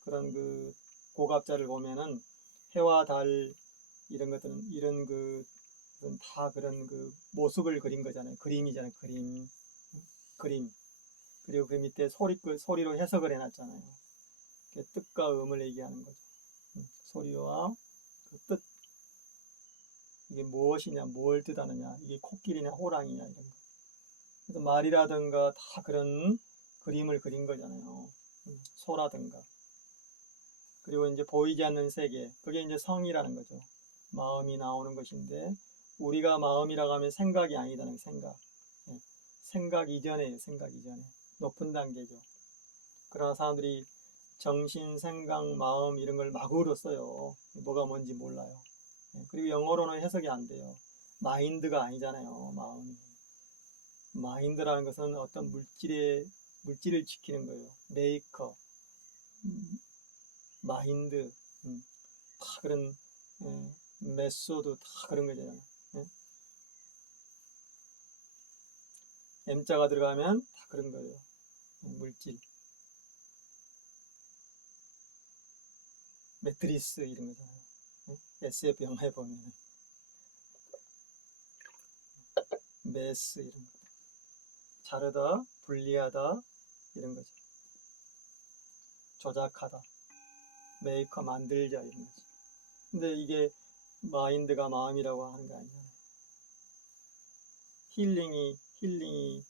그런 그 고갑자를 보면은 해와 달 이런 것들은 이런 다 그런 그 모습을 그린 거잖아요. 그림이잖아요. 그림. 그리고 그 밑에 소리로 해석을 해놨잖아요. 뜻과 음을 얘기하는 거죠. 소리와 그 뜻, 이게 무엇이냐, 뭘 뜻하느냐, 이게 코끼리냐, 호랑이냐, 이런 거. 그래서 말이라든가 다 그런 그림을 그린 거잖아요. 소라든가. 그리고 이제 보이지 않는 세계, 그게 이제 성이라는 거죠. 마음이 나오는 것인데, 우리가 마음이라고 하면 생각이 아니다는 생각. 예. 생각 이전에요, 생각 이전에. 높은 단계죠. 그러나 사람들이 정신, 생각, 마음 이런 걸 마구로 써요. 뭐가 뭔지 몰라요. 예. 그리고 영어로는 해석이 안 돼요. 마인드가 아니잖아요, 마음이. 마인드라는 것은 어떤 물질을 지키는 거예요. 메이커, 마인드, 다 그런, 메소드 다 그런 거잖아요. 예? M자가 들어가면 다 그런 거예요. 물질. 매트리스 이런 거잖아요. SF 영화에 보면은. 메스 이런 거. 자르다, 분리하다, 이런 거죠. 조작하다. 메이커 만들자 이런 거죠. 근데 이게 마인드가 마음이라고 하는 게 아니잖아요. 힐링이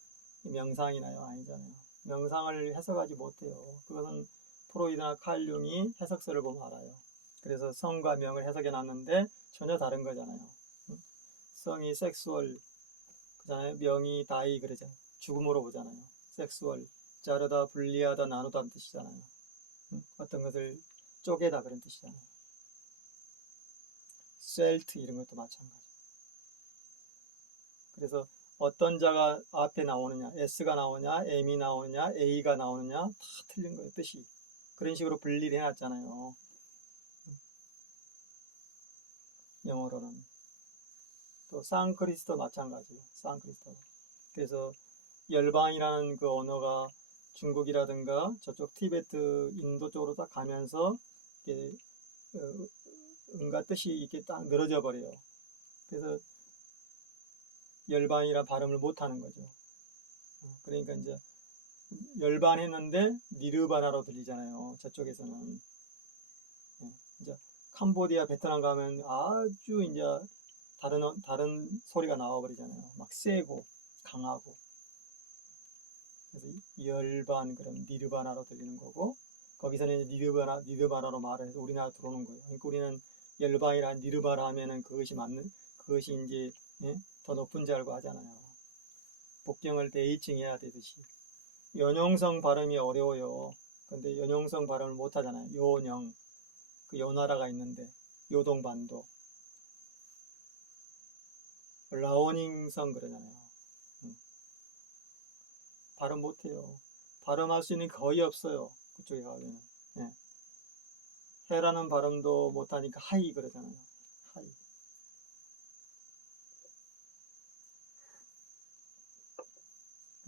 명상이나요? 아니잖아요. 명상을 해석하지 못해요. 그것은 프로이드나 칼 융이 해석서를 보면 알아요. 그래서 성과 명을 해석해 놨는데 전혀 다른 거잖아요. 성이 섹수얼, 그잖아요. 명이 다이 그러잖아요. 죽음으로 보잖아요. 섹수얼, 자르다, 분리하다, 나누다는 뜻이잖아요. 어떤 것을 쪼개다 그런 뜻이잖아요. 셀트 이런 것도 마찬가지. 그래서 어떤 자가 앞에 나오느냐, S가 나오냐, M이 나오느냐, A가 나오느냐, 다 틀린 거예요, 뜻이. 그런 식으로 분리를 해놨잖아요. 영어로는. 또, 산크리스토 마찬가지예요, 산크리스토. 그래서 열방이라는 그 언어가 중국이라든가 저쪽 티베트, 인도 쪽으로 딱 가면서 이렇게 은가 뜻이 이렇게 딱 늘어져 버려요. 그래서 열반이라 발음을 못 하는 거죠. 그러니까 이제 열반했는데 니르바나로 들리잖아요. 저쪽에서는. 이제 캄보디아, 베트남 가면 아주 이제 다른 소리가 나와버리잖아요. 막 세고 강하고. 그래서 열반 그럼 니르바나로 들리는 거고 거기서는 니르바나로 말을 해서 우리나라 들어오는 거예요. 그러니까 우리는 열반이라 니르바나 하면은 그것이 이제 더 높은 줄 알고 하잖아요. 복경을 대의칭해야 되듯이. 연용성 발음이 어려워요. 근데 연용성 발음을 못 하잖아요. 요령. 그 요나라가 있는데 요동반도. 라오닝성 그러잖아요. 발음 못해요. 발음할 수 있는 게 거의 없어요. 그쪽에 가면. 예. 해라는 발음도 못하니까 하이 그러잖아요. 하이.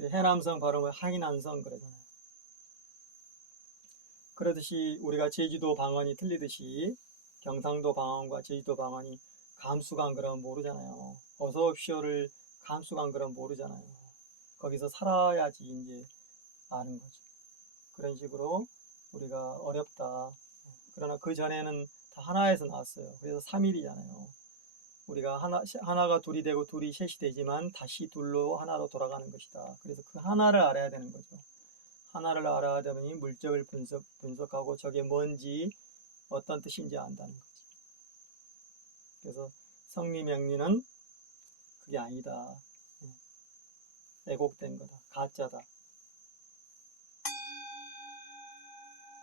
해남성 발음을 하이난성 그러잖아요. 그러듯이 우리가 제주도 방언이 틀리듯이 경상도 방언과 제주도 방언이 감수관 그러면 모르잖아요. 어서 옵쇼를 감수관 그러면 모르잖아요. 거기서 살아야지 이제 아는 거죠. 그런 식으로 우리가 어렵다. 그러나 그 전에는 다 하나에서 나왔어요. 그래서 3일이잖아요. 우리가 하나가 둘이 되고 둘이 셋이 되지만 다시 둘로 하나로 돌아가는 것이다. 그래서 그 하나를 알아야 되는 거죠. 하나를 알아야 되니 물적을 분석하고 저게 뭔지 어떤 뜻인지 안다는 거지. 그래서 성리명리는 그게 아니다. 왜곡된 거다. 가짜다.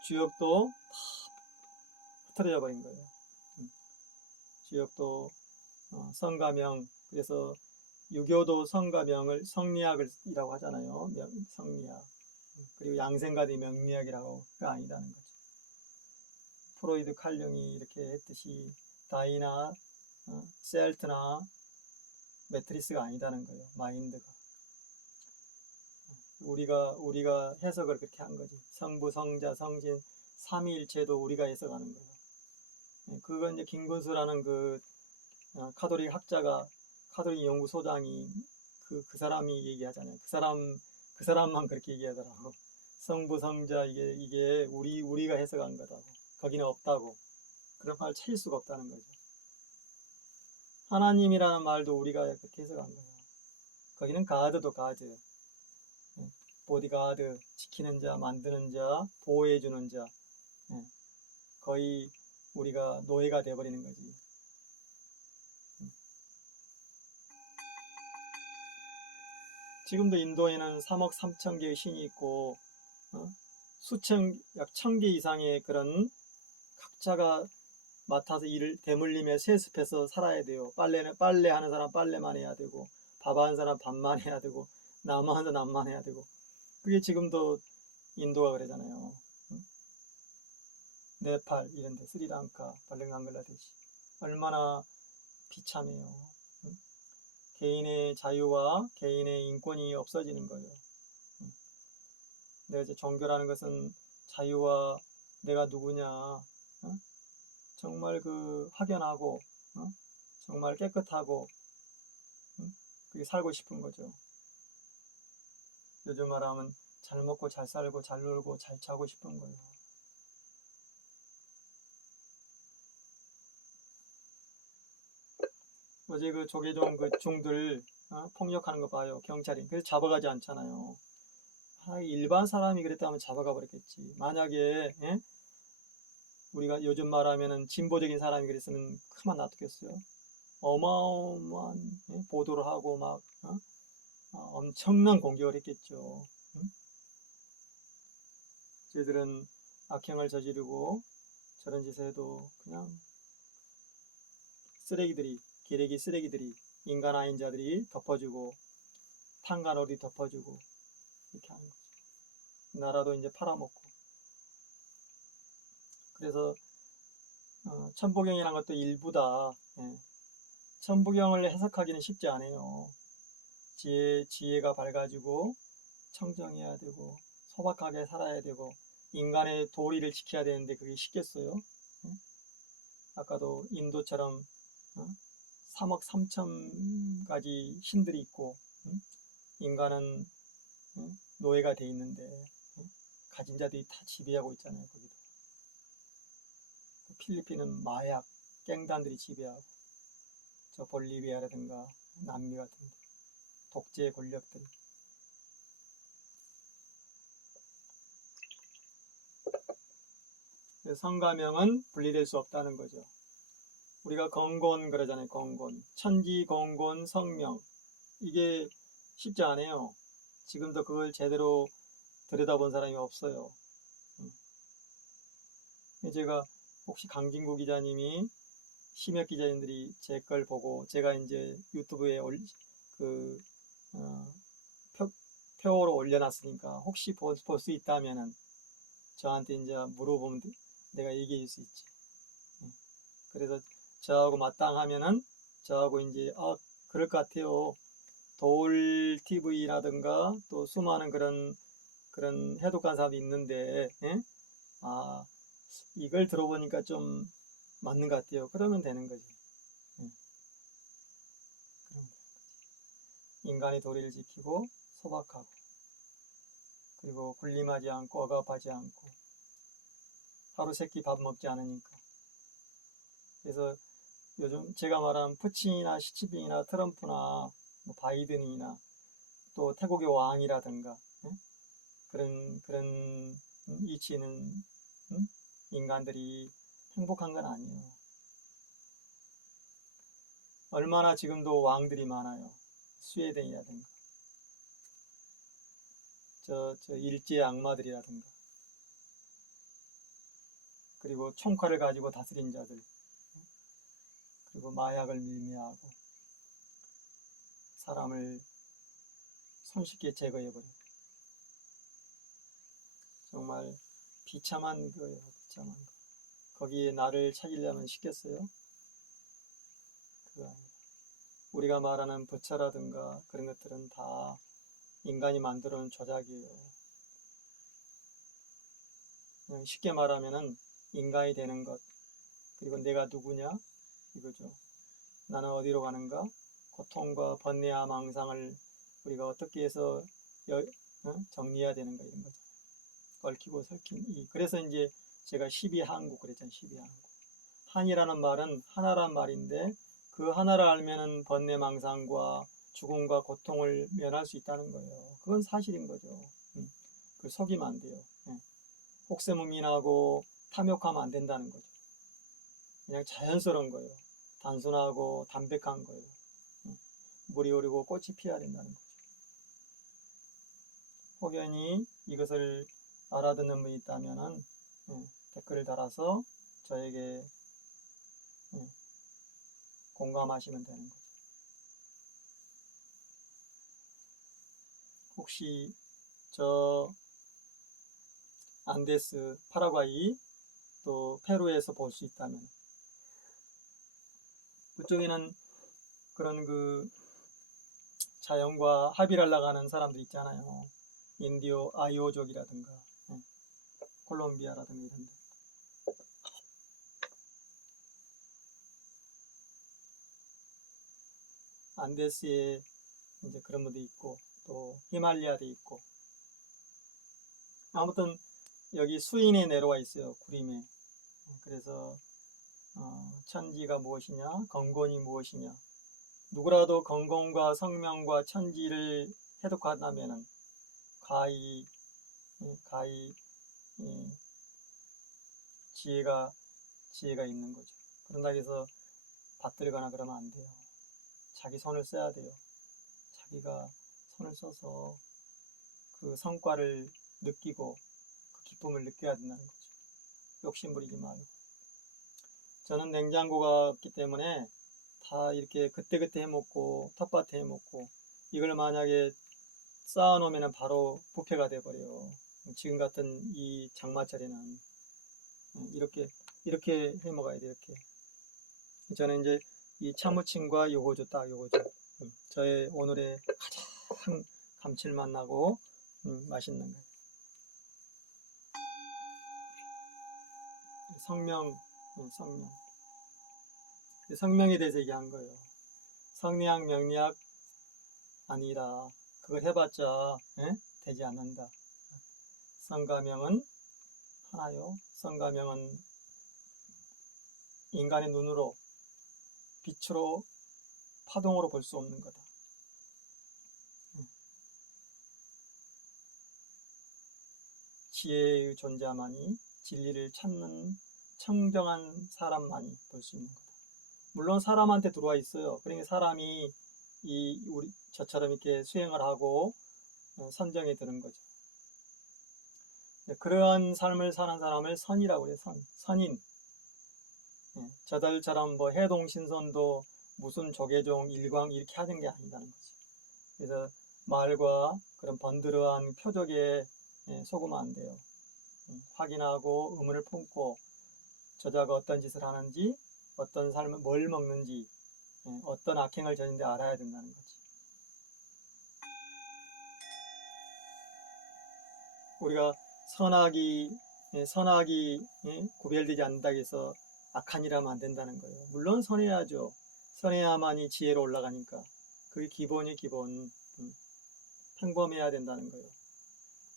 주역도 다 흐트러져 버린 거예요. 주역도 성가명, 그래서 유교도 성가명을 성리학이라고 하잖아요. 성리학. 그리고 양생가들이 명리학이라고 아니라는 거죠. 프로이드, 칼융이 이렇게 했듯이 다이나 셀트나 매트리스가 아니다는 거예요. 마인드가. 우리가 해석을 그렇게 한 거지. 성부, 성자, 성신, 삼위일체도 우리가 해석하는 거예요. 그건 이제 김근수라는 그 카톨릭 학자가, 카톨릭 연구소장이 그 사람이 얘기하잖아요. 그 사람만 그렇게 얘기하더라고. 성부, 성자, 이게 우리가 해석한 거다고. 거기는 없다고. 그런 말 찾을 수가 없다는 거죠. 하나님이라는 말도 우리가 그렇게 해석한 거예요. 거기는 가드도 가드. 보디가드, 지키는 자, 만드는 자, 보호해주는 자. 거의 우리가 노예가 돼버리는 거지. 지금도 인도에는 3억 3천 개의 신이 있고, 약 1,000개 이상의 그런 각자가 맡아서 일을 대물림에 세습해서 살아야 돼요. 빨래하는 사람 빨래만 해야 되고, 밥하는 사람 밥만 해야 되고, 남하는 사람 남만 해야 되고. 그게 지금도 인도가 그러잖아요. 네팔 이런 데, 스리랑카, 발렌방글라데시. 얼마나 비참해요. 개인의 자유와 개인의 인권이 없어지는 거예요. 내가 이제 종교라는 것은 자유와 내가 누구냐, 정말 그 확연하고, 정말 깨끗하고, 그게 살고 싶은 거죠. 요즘 말하면 잘 먹고 잘 살고 잘 놀고 잘 자고 싶은 거예요. 어제 그 조계종 그 중들 폭력하는 거 봐요. 경찰이. 그래서 잡아가지 않잖아요. 일반 사람이 그랬다면 잡아가 버렸겠지. 만약에 우리가 요즘 말하면은 진보적인 사람이 그랬으면 그만 놔두겠어요. 어마어마한 보도를 하고 막 엄청난 공격을 했겠죠. 저희들은 악행을 저지르고 저런 짓을 해도 그냥 기레기 쓰레기들이, 인간 아닌 자들이 덮어주고, 탄간어리 덮어주고, 이렇게 하는 거죠. 나라도 이제 팔아먹고. 그래서, 천부경이라는 것도 일부다. 천부경을 해석하기는 쉽지 않아요. 지혜가 밝아지고, 청정해야 되고, 소박하게 살아야 되고, 인간의 도리를 지켜야 되는데 그게 쉽겠어요? 아까도 인도처럼 3억 3천 가지 신들이 있고, 인간은 노예가 돼 있는데 가진 자들이 다 지배하고 있잖아요. 거기도 필리핀은 마약 갱단들이 지배하고, 저 볼리비아라든가 남미 같은 데 독재 권력들. 성가명은 분리될 수 없다는 거죠. 우리가 건곤 그러잖아요. 건곤, 천지, 건곤, 성명. 이게 쉽지 않아요. 지금도 그걸 제대로 들여다본 사람이 없어요. 제가 혹시 강진구 기자님이 심혁 기자님들이 제 걸 보고 제가 이제 유튜브에 표로 올려놨으니까 혹시 볼 수 있다면은 저한테 이제 물어보면 내가 얘기해 줄 수 있지. 그래서 저하고 마땅하면은 저하고 이제 그럴 것 같아요. 도울 TV라든가 또 수많은 그런 해독한 사람이 있는데 이걸 들어보니까 좀 맞는 것 같아요. 그러면 되는 거지. 그러면 되는 거지. 인간의 도리를 지키고 소박하고, 그리고 군림하지 않고 억압하지 않고, 하루 세끼 밥 먹지 않으니까. 그래서 요즘 제가 말한 푸틴이나 시진핑이나 트럼프나 뭐 바이든이나 또 태국의 왕이라든가 그런 위치에 있는 인간들이 행복한 건 아니에요. 얼마나 지금도 왕들이 많아요. 스웨덴이라든가 저 일제의 악마들이라든가 그리고 총칼을 가지고 다스린 자들, 그리고 마약을 밀매하고 사람을 손쉽게 제거해버리고 정말 비참한 거예요. 비참한 거. 거기에 나를 찾으려면 쉽겠어요? 그거 아니에요. 우리가 말하는 부처라든가 그런 것들은 다 인간이 만들어 놓은 조작이에요. 그냥 쉽게 말하면은 인간이 되는 것, 그리고 내가 누구냐 이거죠. 나는 어디로 가는가? 고통과 번뇌와 망상을 우리가 어떻게 해서 정리해야 되는가 이런 거죠. 얽히고 설킨 그래서 이제 제가 12한국 그랬잖아요. 12한국. 한이라는 말은 하나란 말인데 그 하나를 알면은 번뇌 망상과 죽음과 고통을 면할 수 있다는 거예요. 그건 사실인 거죠. 그걸 속이면 안 돼요. 혹세무민하고 탐욕하면 안 된다는 거죠. 그냥 자연스러운 거예요. 단순하고 담백한 거예요. 물이 흐르고 꽃이 피어야 된다는 거죠. 혹여니 이것을 알아듣는 분이 있다면은 댓글을 달아서 저에게 공감하시면 되는 거죠. 혹시 저 안데스, 파라과이, 또 페루에서 볼 수 있다면 그쪽에는 그런 그 자연과 합의를 하려고 하는 사람들 있잖아요. 인디오 아이오족이라든가 콜롬비아라든가 이런 데. 안데스에 이제 그런 분도 있고 또 히말리아도 있고 아무튼 여기 수인에 내려와 있어요. 구림에. 그래서 천지가 무엇이냐 건곤이 무엇이냐 누구라도 건곤과 성명과 천지를 해독한다면은 가히 지혜가 있는 거죠. 그런다 해서 받들거나 그러면 안 돼요. 자기 손을 써야 돼요. 자기가 손을 써서 그 성과를 느끼고 그 기쁨을 느껴야 된다는 거죠. 욕심 부리지 말고. 저는 냉장고가 없기 때문에 다 이렇게 그때그때 해먹고 텃밭에 해먹고 이걸 만약에 쌓아놓으면 바로 부패가 돼버려요. 지금 같은 이 장마철에는 이렇게 해먹어야 돼. 이렇게. 저는 이제 이 차무침과 요거죠. 딱 요거죠. 저의 오늘의 가장 감칠맛 나고 맛있는 거예요. 성명. 성명에 대해서 얘기한 거예요. 성리학, 명리학 아니라 그걸 해봤자 되지 않는다. 성가명은 하나요. 성가명은 인간의 눈으로 빛으로 파동으로 볼 수 없는 거다. 지혜의 존재만이 진리를 찾는 청정한 사람만이 볼 수 있는 거다. 물론 사람한테 들어와 있어요. 그러니까 사람이 우리 저처럼 이렇게 수행을 하고 선정에 드는 거죠. 그러한 삶을 사는 사람을 선이라고 해요. 선인. 저들처럼 뭐 해동신선도 무슨 조계종 일광 이렇게 하는 게 아니라는 거죠. 그래서 말과 그런 번드러한 표적에 속으면 안 돼요. 확인하고 의문을 품고 저자가 어떤 짓을 하는지 어떤 삶을 뭘 먹는지 어떤 악행을 저지는지 알아야 된다는 거지. 우리가 선악이 구별되지 않는다고 해서 악한 일 하면 안 된다는 거예요. 물론 선해야죠. 선해야만이 지혜로 올라가니까. 그게 기본. 평범해야 된다는 거예요.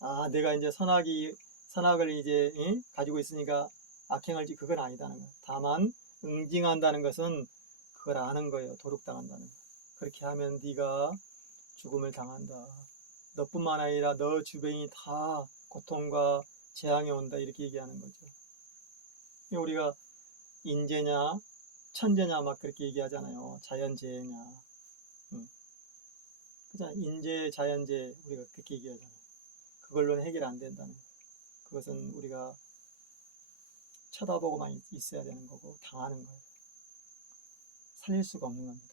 아, 내가 이제 선악을 이제 가지고 있으니까 악행을 그건 아니다는 거예요. 다만 응징한다는 것은 그걸 아는 거예요. 도륙당한다는 거. 그렇게 하면 네가 죽음을 당한다. 너뿐만 아니라 너 주변이 다 고통과 재앙이 온다 이렇게 얘기하는 거죠. 우리가 인재냐 천재냐 막 그렇게 얘기하잖아요. 자연재해냐. 그잖아. 인재 자연재해 우리가 그렇게 얘기하잖아요. 그걸로는 해결 안 된다는 거예요. 그것은 우리가 쳐다보고만 있어야 되는 거고 당하는 거예요. 살릴 수가 없는 겁니다.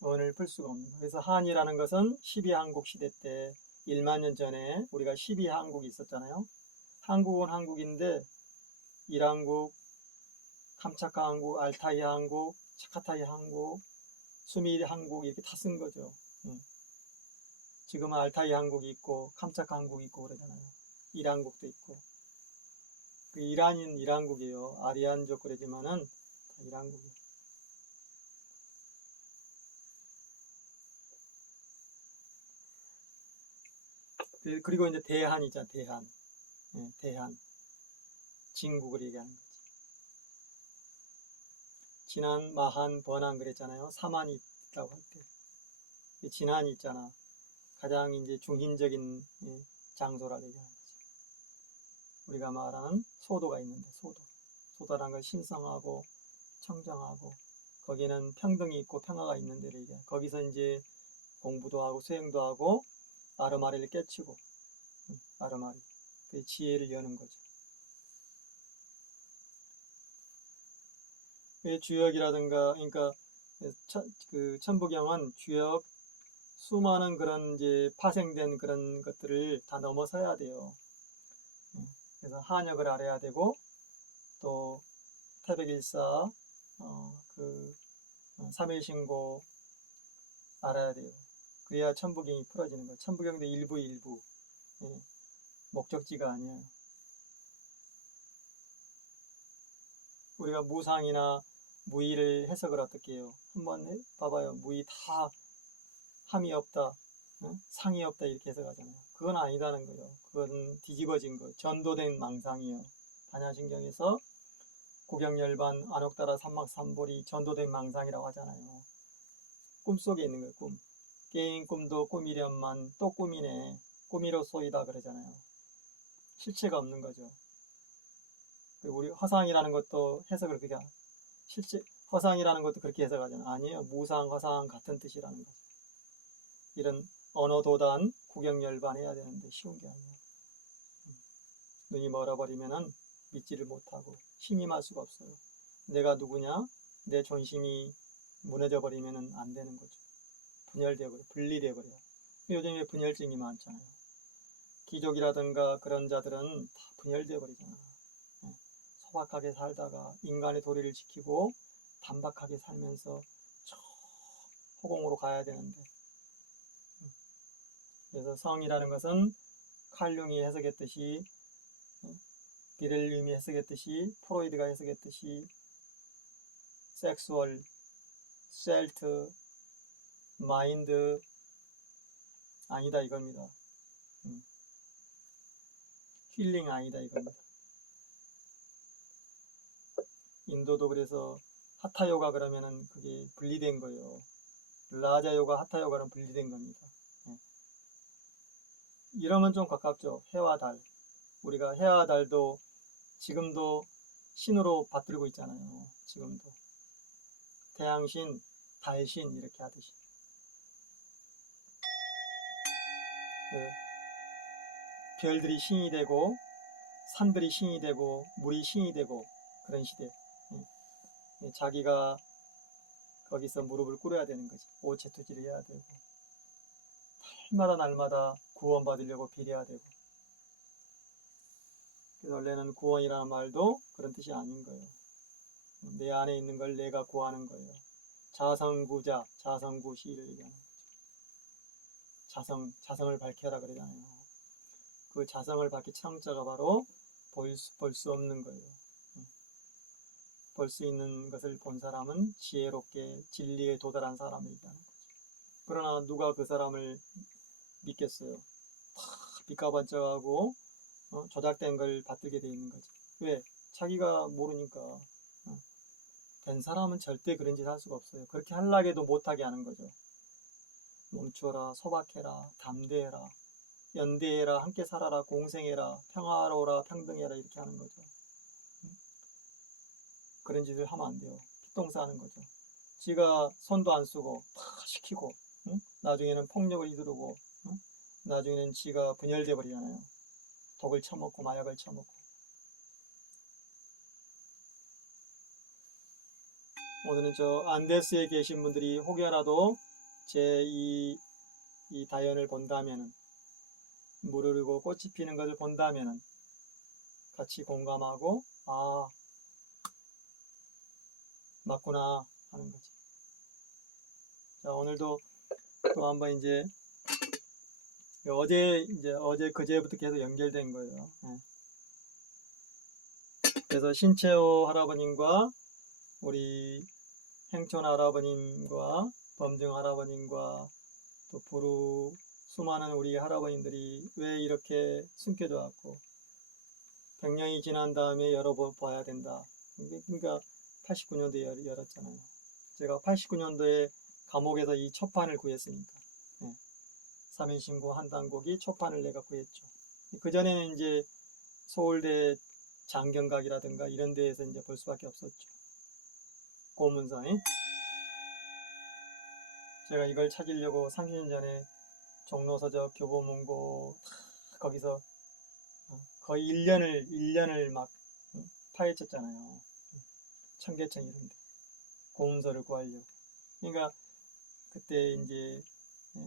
원을 풀 수가 없는 거예요. 그래서 한이라는 것은 12한국 시대 때 1만 년 전에 우리가 12한국이 있었잖아요. 한국은 한국인데 1한국, 캄차카 한국, 알타이 한국, 차카타이 한국, 수미 한국 이렇게 다 쓴 거죠. 지금은 알타이 한국이 있고 캄차카 한국이 있고 그러잖아요. 이란국도 있고. 그 이란인 이란국이에요. 아리안족 그러지만은 다 이란국이에요. 그리고 이제 대한이잖아. 대한. 대한. 진국을 얘기하는 거지. 진한, 마한, 번한 그랬잖아요. 사만이 있다고 할 때. 진한이 있잖아. 가장 이제 중심적인 장소라 얘기하는 거지. 우리가 말하는 소도가 있는데, 소도. 소도라는 건 신성하고 청정하고, 거기는 평등이 있고 평화가 있는 데를 얘기해. 거기서 이제 공부도 하고 수행도 하고, 아르마리를 깨치고, 아르마리. 그 지혜를 여는 거죠. 주역이라든가, 그러니까, 그 천부경은 주역, 수많은 그런 이제 파생된 그런 것들을 다 넘어서야 돼요. 그래서 한역을 알아야 되고, 또 태백일사, 삼일신고 알아야 돼요. 그래야 천부경이 풀어지는 거예요. 천부경도 일부, 목적지가 아니에요. 우리가 무상이나 무의를 해석을 어떻게 해요? 한번 봐봐요. 무의 다 함이 없다, 상이 없다 이렇게 해석하잖아요. 그건 아니다는 거예요. 그건 뒤집어진 거예요. 전도된 망상이에요. 반야신경에서 구경열반, 안옥따라 삼막삼보리 전도된 망상이라고 하잖아요. 꿈속에 있는 거예요. 꿈. 깨인 꿈도 꿈이련만 또 꿈이네. 꿈이로소이다 그러잖아요. 실체가 없는 거죠. 우리 허상이라는 것도 해석을 그게 실제 허상이라는 것도 그렇게 해석하잖아요. 아니에요. 무상, 허상 같은 뜻이라는 거죠. 이런 언어도단, 구경열반 해야 되는데 쉬운 게 아니에요. 눈이 멀어버리면은 믿지를 못하고 신임할 수가 없어요. 내가 누구냐? 내 존심이 무너져 버리면은 안 되는 거죠. 분열되어 버려, 분리되어 버려요. 요즘에 분열증이 많잖아요. 귀족이라든가 그런 자들은 다 분열되어 버리잖아. 소박하게 살다가 인간의 도리를 지키고 단박하게 살면서 저 허공으로 가야 되는데. 그래서 성이라는 것은 칼융이 해석했듯이, 비렐륨이 해석했듯이, 프로이드가 해석했듯이 섹수얼, 셀트, 마인드 아니다 이겁니다. 힐링 아니다 이겁니다. 인도도 그래서 하타요가 그러면은 그게 분리된 거예요. 라자요가 하타요가는 분리된 겁니다. 이러면 좀 가깝죠. 해와 달. 우리가 해와 달도 지금도 신으로 받들고 있잖아요. 지금도. 태양신, 달신 이렇게 하듯이. 별들이 신이 되고 산들이 신이 되고 물이 신이 되고 그런 시대. 자기가 거기서 무릎을 꿇어야 되는 거지. 오체투지를 해야 되고 날마다 구원받으려고 빌어야 되고. 그래서 원래는 구원이라는 말도 그런 뜻이 아닌 거예요. 내 안에 있는 걸 내가 구하는 거예요. 자성구자, 자성구시를 얘기하는 거죠. 자성을 밝혀라 그러잖아요. 그 자성을 밝힌 창자가 바로 볼 수 없는 거예요. 볼 수 있는 것을 본 사람은 지혜롭게 진리에 도달한 사람을 얘기하는 거죠. 그러나 누가 그 사람을 믿겠어요? 다 빛과 반짝하고 조작된 걸 받들게 돼 있는 거죠. 왜? 자기가 모르니까. 된 사람은 절대 그런 짓 할 수가 없어요. 그렇게 하려고 해도 못하게 하는 거죠. 멈추어라, 소박해라, 담대해라, 연대해라, 함께 살아라, 공생해라, 평화로워라, 평등해라 이렇게 하는 거죠. 그런 짓을 하면 안 돼요. 피똥싸는 거죠. 지가 손도 안 쓰고 다 시키고 나중에는 폭력을 휘두르고 나중에는 지가 분열돼 버리잖아요. 독을 처먹고 마약을 처먹고 오늘은 저 안데스에 계신 분들이 혹여라도 제 이 다연을 본다면은, 물을 흐르고 꽃이 피는 것을 본다면은 같이 공감하고, 아, 맞구나 하는 거지. 자, 오늘도 또 한번 이제 어제 그제부터 계속 연결된 거예요. 예. 그래서 신채호 할아버님과 우리 행촌 할아버님과 범증 할아버님과 또 부루 수많은 우리 할아버님들이 왜 이렇게 숨겨져 왔고 100년이 지난 다음에 열어봐야 된다. 그러니까 89년도에 열었잖아요. 제가 89년도에 감옥에서 이 초판을 구했으니까. 예. 3인신고 한단곡이 초판을 내가 구했죠. 그전에는 이제 서울대 장경각이라든가 이런 데에서 이제 볼 수밖에 없었죠. 고문서에. 제가 이걸 찾으려고 30년 전에 종로서적 교보문고 거기서 거의 1년을 막 파헤쳤잖아요. 청계천 이런데 고문서를 구하려고. 그러니까 그때 이제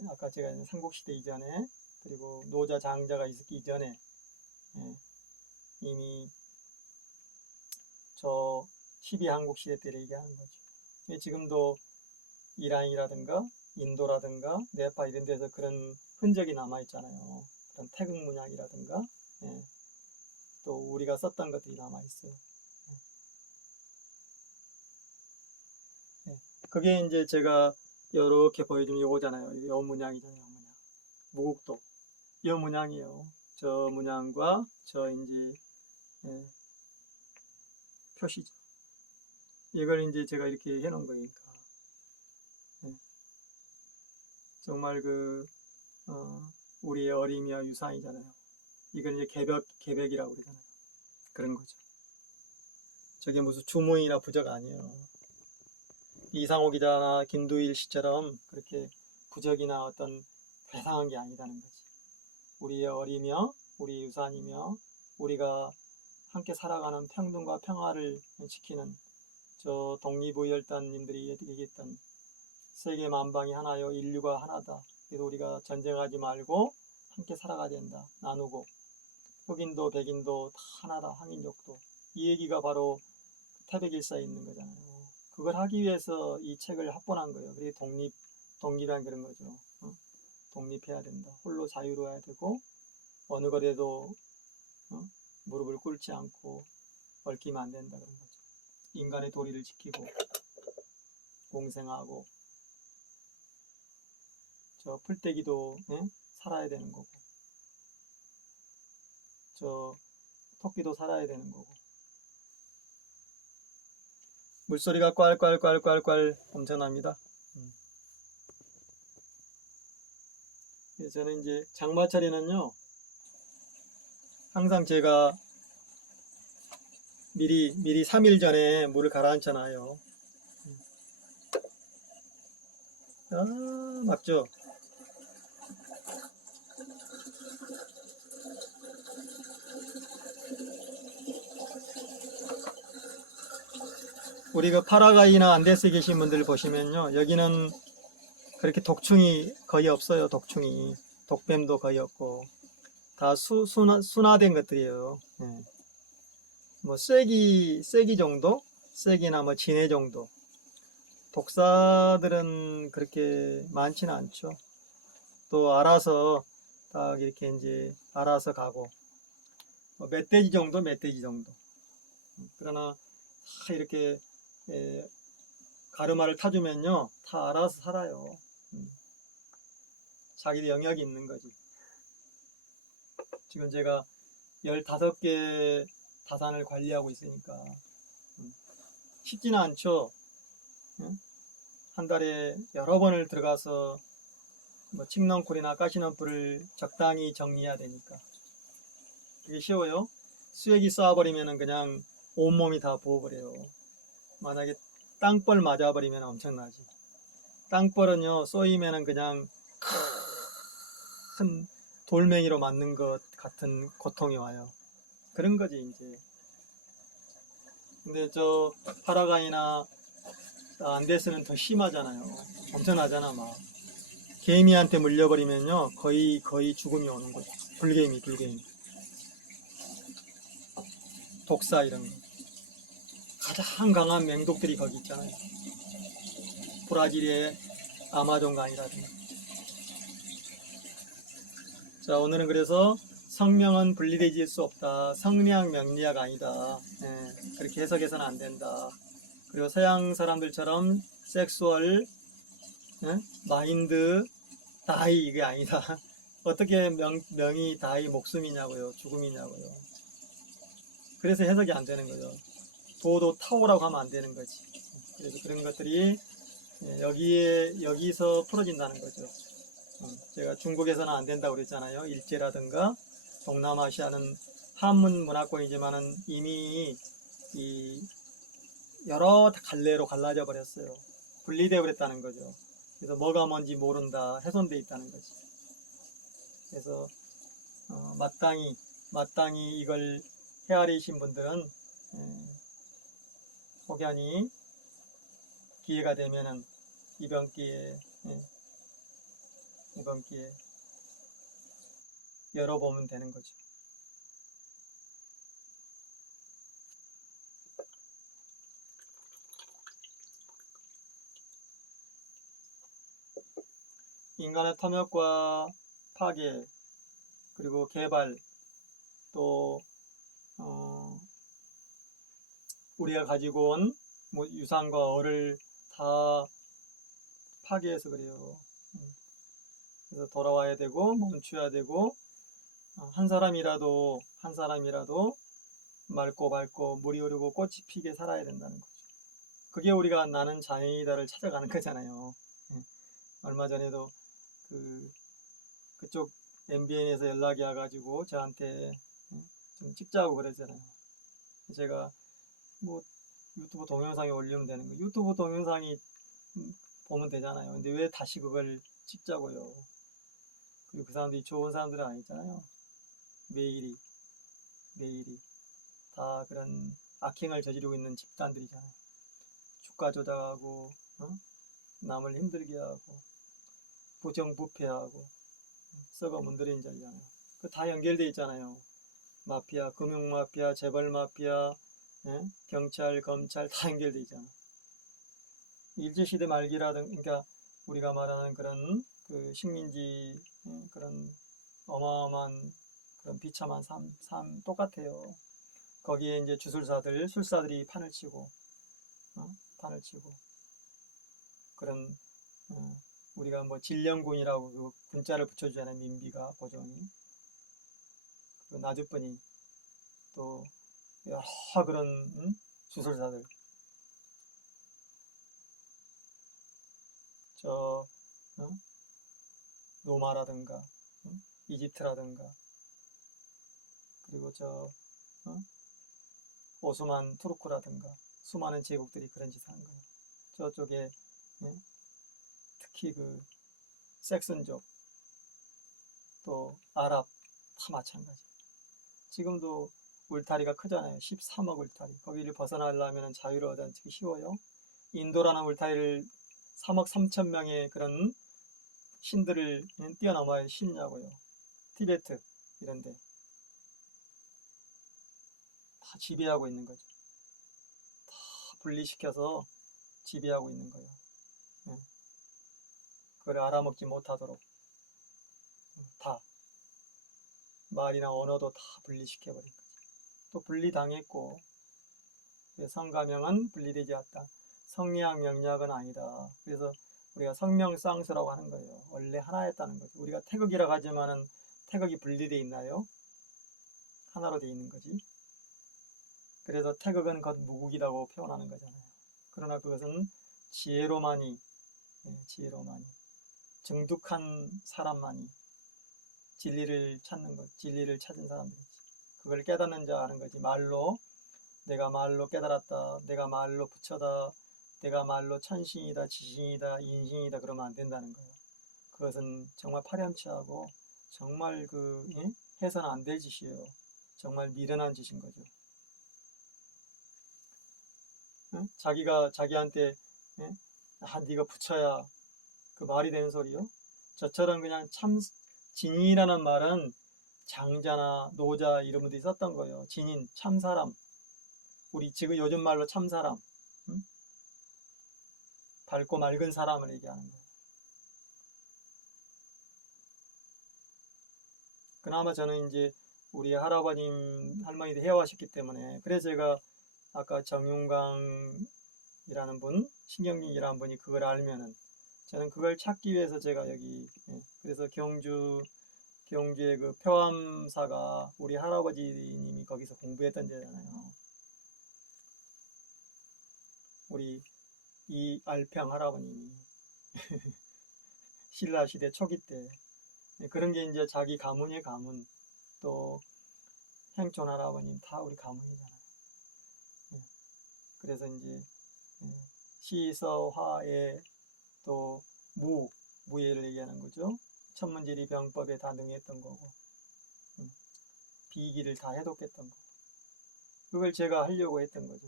아까 제가 삼국시대 이전에 그리고 노자 장자가 있기 이전에 이미 저 12한국시대 때를 얘기하는 거죠. 지금도 이란이라든가 인도라든가 네팔 이런 데서 그런 흔적이 남아있잖아요. 그런 태극 문양이라든가 또 우리가 썼던 것들이 남아있어요. 그게 이제 제가 이렇게 보여주면 요거잖아요. 요 문양이잖아요. 요 문양. 무국도. 요 문양이에요. 저 문양과 저 이제 표시죠. 이걸 이제 제가 이렇게 해놓은 거니까. 정말 우리의 어림이와 유산이잖아요. 이건 이제 개벽이라고 그러잖아요. 그런 거죠. 저게 무슨 주문이나 부적 아니에요. 이상호 기자나 김두일 씨처럼 그렇게 부적이나 어떤 괴상한 게 아니다는 거지. 우리의 어리며 우리 유산이며 우리가 함께 살아가는 평등과 평화를 지키는 저 독립의열단님들이 얘기했던 세계 만방이 하나요, 인류가 하나다. 그래서 우리가 전쟁하지 말고 함께 살아가야 된다. 나누고 흑인도 백인도 다 하나다. 황인족도. 이 얘기가 바로 태백일사에 있는 거잖아요. 그걸 하기 위해서 이 책을 합본한 거예요. 그게 독립이란 그런 거죠. 독립해야 된다. 홀로 자유로워야 되고 어느 거래도 무릎을 꿇지 않고 얽히면 안 된다. 그런 거죠. 인간의 도리를 지키고 공생하고 저 풀떼기도 살아야 되는 거고 저 토끼도 살아야 되는 거고 물소리가 꽐꽐꽐꽐꽐 엄청납니다. 저는 이제 장마철에는요 항상 제가 미리 3일 전에 물을 가라앉혀놔요. 아, 맞죠? 우리 그 파라과이나 안데스에 계신 분들 보시면요. 여기는 그렇게 독충이 거의 없어요. 독충이. 독뱀도 거의 없고. 다 순화된 것들이에요. 네. 뭐, 쐐기 정도? 쐐기나 뭐, 진해 정도. 독사들은 그렇게 많지는 않죠. 또 알아서 딱 이렇게 이제 알아서 가고. 뭐 멧돼지 정도. 그러나 다 이렇게 가르마를 타주면요 다 알아서 살아요. 자기들 영역이 있는 거지. 지금 제가 15개 다산을 관리하고 있으니까 쉽지는 않죠. 한 달에 여러 번을 들어가서 뭐 칡넝쿨이나 가시덤불을 적당히 정리해야 되니까 그게 쉬워요? 수액이 쌓아버리면 그냥 온몸이 다 부어버려요. 만약에 땅벌 맞아버리면 엄청나지. 땅벌은요 쏘이면은 그냥 큰 돌멩이로 맞는 것 같은 고통이 와요. 그런 거지 이제. 근데 저 파라과이나 안데스는 더 심하잖아요. 엄청나잖아, 막. 개미한테 물려버리면요, 거의 죽음이 오는 거죠. 불개미. 독사 이런 거. 가장 강한 맹독들이 거기 있잖아요. 브라질의 아마존강이라든가. 자, 오늘은 그래서 성명은 분리되질 수 없다. 성리학, 명리학 아니다. 그렇게 해석해서는 안 된다. 그리고 서양 사람들처럼 섹수얼, 마인드, 다이 이게 아니다. 어떻게 명이 다이 목숨이냐고요. 죽음이냐고요. 그래서 해석이 안 되는 거죠. 도도 타오라고 하면 안 되는 거지. 그래서 그런 것들이 여기서 풀어진다는 거죠. 제가 중국에서는 안 된다고 그랬잖아요. 일제라든가 동남아시아는 한문 문화권이지만은 이미 이 여러 갈래로 갈라져 버렸어요. 분리되어 버렸다는 거죠. 그래서 뭐가 뭔지 모른다. 훼손되어 있다는 거지. 그래서 마땅히 이걸 헤아리신 분들은 혹연히 기회가 되면은 이번 기회에 열어보면 되는 거죠. 인간의 탐욕과 파괴, 그리고 개발, 또 우리가 가지고 온 유산과 어를 다 파괴해서 그래요. 그래서 돌아와야 되고 멈춰야 되고 한 사람이라도 맑고 밝고 물이 흐르고 꽃이 피게 살아야 된다는 거죠. 그게 우리가 나는 자연이다를 찾아가는 거잖아요. 얼마 전에도 그쪽 MBN에서 연락이 와가지고 저한테 좀 찍자고 그러잖아요. 제가 뭐 유튜브 동영상에 올리면 되는 거. 유튜브 동영상이 보면 되잖아요. 근데 왜 다시 그걸 찍자고요. 그리고 그 사람들이 좋은 사람들은 아니잖아요. 매일이 다 그런 악행을 저지르고 있는 집단들이잖아요. 주가 조작하고 남을 힘들게 하고 부정부패하고 썩어 문드러진 자리잖아요. 그 다 연결돼 있잖아요. 마피아, 금융마피아, 재벌마피아, 경찰, 검찰 다 연결돼 있잖아. 일제시대 말기라든 그러니까 우리가 말하는 그런 그 식민지 그런 어마어마한 그런 비참한 삶 똑같아요. 거기에 이제 술사들이 판을 치고 그런 우리가 뭐 진령군이라고 그 군자를 붙여주잖아요. 민비가 고종이 그 나주번이 또 여러 그런 주술사들 저 로마라든가 이집트라든가 그리고 저 오스만 투르크라든가 수많은 제국들이 그런 짓을 한 거예요. 저쪽에 특히 그 섹슨족 또 아랍 다 마찬가지. 지금도 울타리가 크잖아요. 13억 울타리. 거기를 벗어나려면 자유를 얻어내기 쉬워요. 인도라는 울타리를 3억 3천 명의 그런 신들을 뛰어넘어야 쉽냐고요. 티베트 이런데 다 지배하고 있는 거죠. 다 분리시켜서 지배하고 있는 거예요. 그걸 알아먹지 못하도록 다 말이나 언어도 다 분리시켜버린 거죠. 또 분리당했고 성가명은 분리되지 않다. 성리학, 명리학은 아니다. 그래서 우리가 성명쌍수라고 하는 거예요. 원래 하나였다는 거죠. 우리가 태극이라고 하지만은 태극이 분리되어 있나요? 하나로 되어 있는 거지. 그래서 태극은 곧 무국이라고 표현하는 거잖아요. 그러나 그것은 지혜로만이 정득한 사람만이 진리를 찾는 것, 진리를 찾은 사람들이지. 그걸 깨닫는 자 하는 거지. 내가 말로 깨달았다. 내가 말로 부처다. 내가 말로 천신이다, 지신이다, 인신이다 그러면 안 된다는 거예요. 그것은 정말 파렴치하고 정말 해서는 안 될 짓이에요. 정말 미련한 짓인 거죠. 자기가 자기한테 예? 네가 붙여야 그 말이 되는 소리요? 저처럼 그냥 참 진인이라는 말은 장자나 노자 이런 분들이 썼던 거예요. 진인, 참사람. 우리 지금 요즘 말로 참사람. 응? 밝고 맑은 사람을 얘기하는 거예요. 그나마 저는 이제 우리 할아버님, 할머니도 헤어하셨기 때문에 그래서 제가 아까 정윤강이라는 분, 신경민이라는 분이 그걸 알면은 저는 그걸 찾기 위해서 제가 여기 그래서 경주의 그 표암사가 우리 할아버지님이 거기서 공부했던 데잖아요. 우리 이 알평 할아버님이 신라시대 초기 때 그런 게 이제 자기 가문의 가문 또 행촌 할아버님 다 우리 가문이잖아요. 그래서 이제 시서화에 또 무예를 얘기하는 거죠. 천문지리 병법에 다 능했던 거고 비기를 다 해독했던 거. 그걸 제가 하려고 했던 거죠.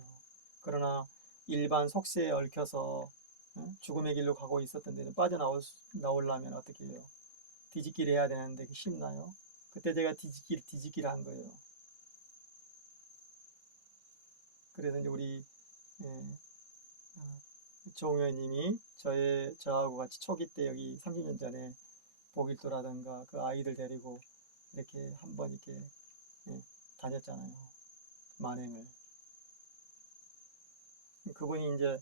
그러나 일반 속세에 얽혀서 죽음의 길로 가고 있었던 데는 빠져나오려면 어떻게 해요? 뒤집기를 해야 되는데 그게 쉽나요? 그때 제가 뒤집기를 한 거예요. 그래서 이제 우리 종효님이 저하고 같이 초기 때 여기 30년 전에 보길도라든가 그 아이들 데리고 이렇게 한번 이렇게 다녔잖아요. 만행을. 그분이 이제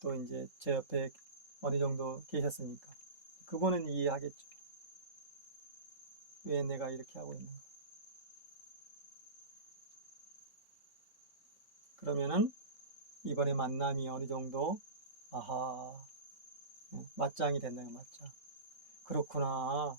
또 이제 제 옆에 어느 정도 계셨으니까 그분은 이해하겠죠. 왜 내가 이렇게 하고 있는가. 그러면은 이번에 만남이 어느 정도 아하 맞짱이 된다는 맞짱. 그렇구나.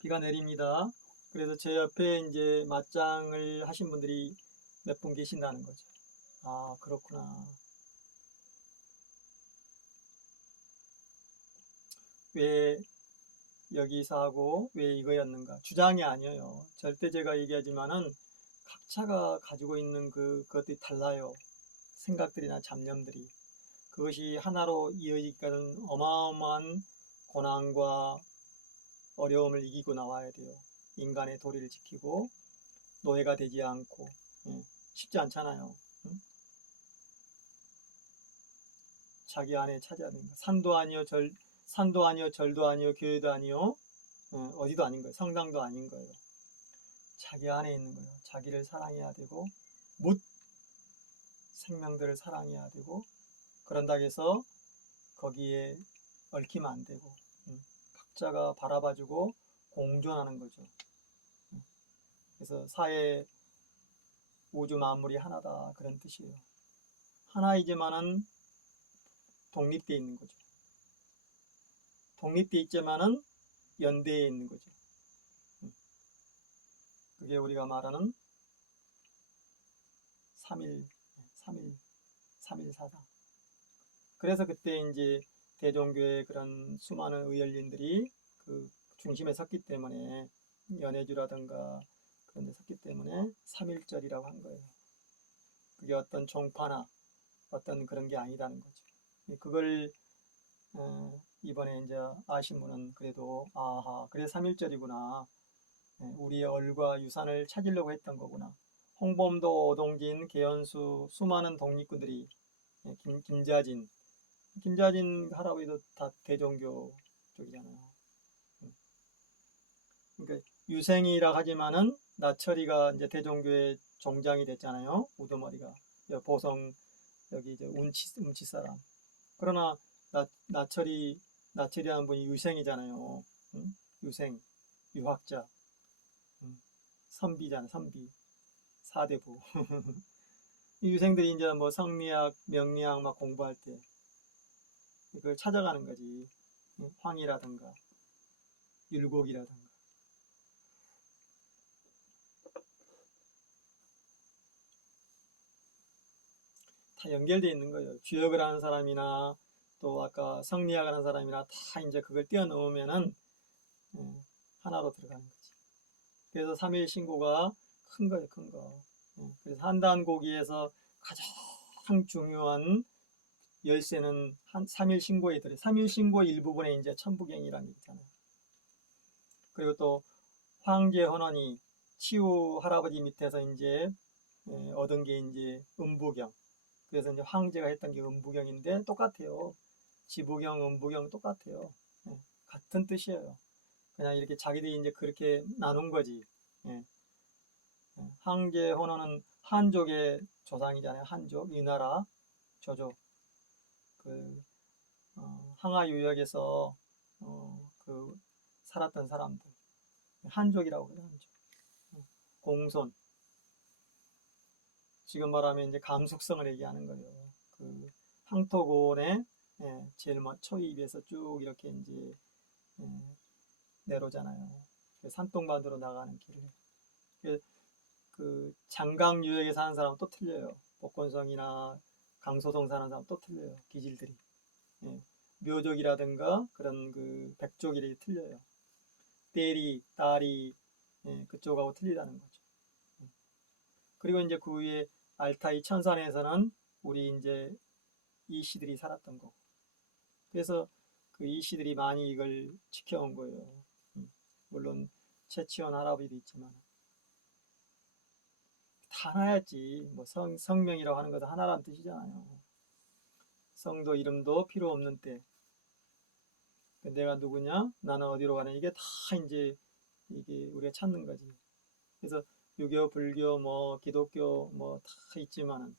비가 내립니다. 그래서 제 옆에 이제 맞짱을 하신 분들이 몇 분 계신다는 거죠. 아, 그렇구나. 왜 여기서 하고 왜 이거였는가? 주장이 아니에요. 절대 제가 얘기하지만은 각자가 가지고 있는 그것들이 달라요. 생각들이나 잡념들이. 그것이 하나로 이어지기까지는 어마어마한 고난과 어려움을 이기고 나와야 돼요. 인간의 도리를 지키고 노예가 되지 않고 쉽지 않잖아요. 응? 자기 안에 찾아야 되는 거. 산도 아니요 절도 아니요 교회도 아니요 어디도 아닌 거예요. 성당도 아닌 거예요. 자기 안에 있는 거예요. 자기를 사랑해야 되고 묻 생명들을 사랑해야 되고 그런다고 해서 거기에 얽히면 안 되고 각자가 바라봐주고 공존하는 거죠. 그래서 사회 우주 만물이 하나다 그런 뜻이에요. 하나이지만은 독립되어 있는 거죠. 독립되어 있지만은 연대에 있는 거죠. 그게 우리가 말하는 3일, 3일, 3일사다. 그래서 그때 이제 대종교의 그런 수많은 의열린들이 그 중심에 섰기 때문에 연해주라든가 그런 데 섰기 때문에 3.1절이라고 한 거예요. 그게 어떤 종파나 어떤 그런 게 아니다는 거죠. 그걸 이번에 이제 아신 분은 그래도 아하 그래 3.1절이구나. 우리의 얼과 유산을 찾으려고 했던 거구나. 홍범도, 오동진, 계연수 수많은 독립군들이 김자진 할아버지도 다 대종교 쪽이잖아요. 그러니까 유생이라 하지만은 나철이가 이제 대종교의 종장이 됐잖아요. 우두머리가 보성 여기 이제 운치 사람. 그러나 나철이라는 분이 유생이잖아요. 응? 유생, 유학자, 선비잖아, 선비, 사대부. 이 유생들이 이제 뭐 성리학, 명리학 막 공부할 때 그걸 찾아가는 거지. 황이라든가 율곡이라든가. 다 연결되어 있는 거예요. 주역을 하는 사람이나 또 아까 성리학을 하는 사람이나 다 이제 그걸 뛰어넘으면은 하나로 들어가는 거지. 그래서 3일 신고가 큰 거예요, 큰 거. 그래서 한단고기에서 가장 중요한 열쇠는 3일 신고에 들어요. 3일 신고 일부분에 이제 천부경이라는 게 있잖아요. 그리고 또 황제 헌원이 치우 할아버지 밑에서 이제 얻은 게 이제 음부경. 그래서 이제 황제가 했던 게 음부경인데 똑같아요. 지부경, 음부경 똑같아요. 같은 뜻이에요. 그냥 이렇게 자기들이 이제 그렇게 나눈 거지. 황제 헌원은 한족의 조상이잖아요. 한족, 이 나라 저족. 그 항하 유역에서 그 살았던 사람들. 한족이라고 그래요. 한족. 공손. 지금 말하면 이제 감숙성을 얘기하는 거예요. 그 황토곤에 제일 초입에서 쭉 이렇게 이제 내려오잖아요. 산동반도로 나가는 길을. 그 장강 유역에 사는 사람은 또 틀려요. 복건성이나 강소동 사는 사람은 또 틀려요. 기질들이. 묘족이라든가 그런 그 백족이 틀려요. 대리, 딸이 그쪽하고 틀리다는 거죠. 그리고 이제 그 위에 알타이 천산에서는 우리 이제 이씨들이 살았던 거고. 그래서 그 이씨들이 많이 이걸 지켜온 거예요. 물론 채치원 할아버지도 있지만 다 하나였지. 뭐 성명이라고 하는 것은 하나란 뜻이잖아요. 성도 이름도 필요 없는 때. 내가 누구냐? 나는 어디로 가냐? 이게 다 이제 이게 우리가 찾는 거지. 그래서 유교, 불교, 뭐 기독교 뭐 다 있지만은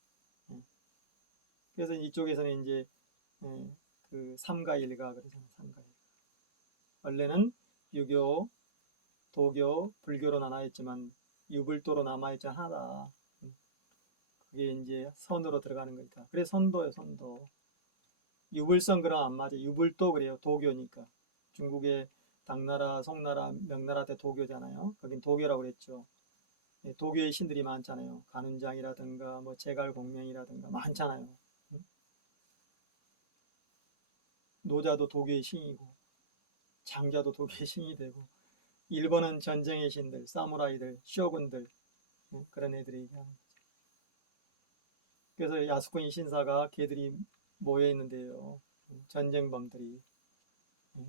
그래서 이쪽에서는 이제 그 삼가일가 그러잖아요. 삼가일가. 원래는 유교, 도교, 불교로 나눠있지만 유불도로 남아있지 하나다. 그게 이제 선으로 들어가는 거니까. 그래서 선도예요, 선도. 유불선 그럼 안 맞아. 유불도 그래요. 도교니까. 중국의 당나라, 송나라, 명나라 때 도교잖아요. 거긴 도교라고 그랬죠. 도교의 신들이 많잖아요. 간운장이라든가 뭐 제갈공명이라든가 많잖아요. 노자도 도교의 신이고 장자도 도교의 신이 되고 일본은 전쟁의 신들, 사무라이들, 쇼군들 그런 애들이 얘기하는 거죠. 그래서 야스쿠니 신사가 걔들이 모여 있는데요. 전쟁범들이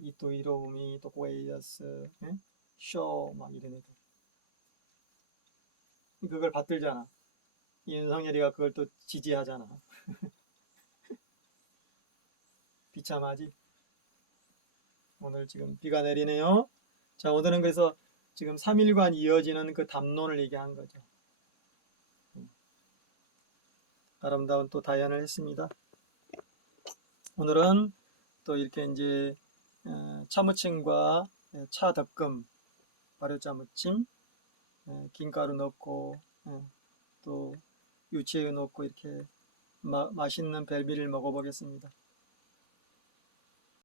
이토 히로부미, 도쿠에이야스, 쇼 막 이런 애들. 그걸 받들잖아. 윤석열이가 그걸 또 지지하잖아. 비참하지? 오늘 지금 비가 내리네요. 자, 오늘은 그래서 지금 3일간 이어지는 그 담론을 얘기한 거죠. 아름다운 또 다연을 했습니다. 오늘은 또 이렇게 이제 차무침과 차덕금, 발효차무침, 김가루 넣고 또 유채유 넣고 이렇게 맛있는 벨비를 먹어보겠습니다.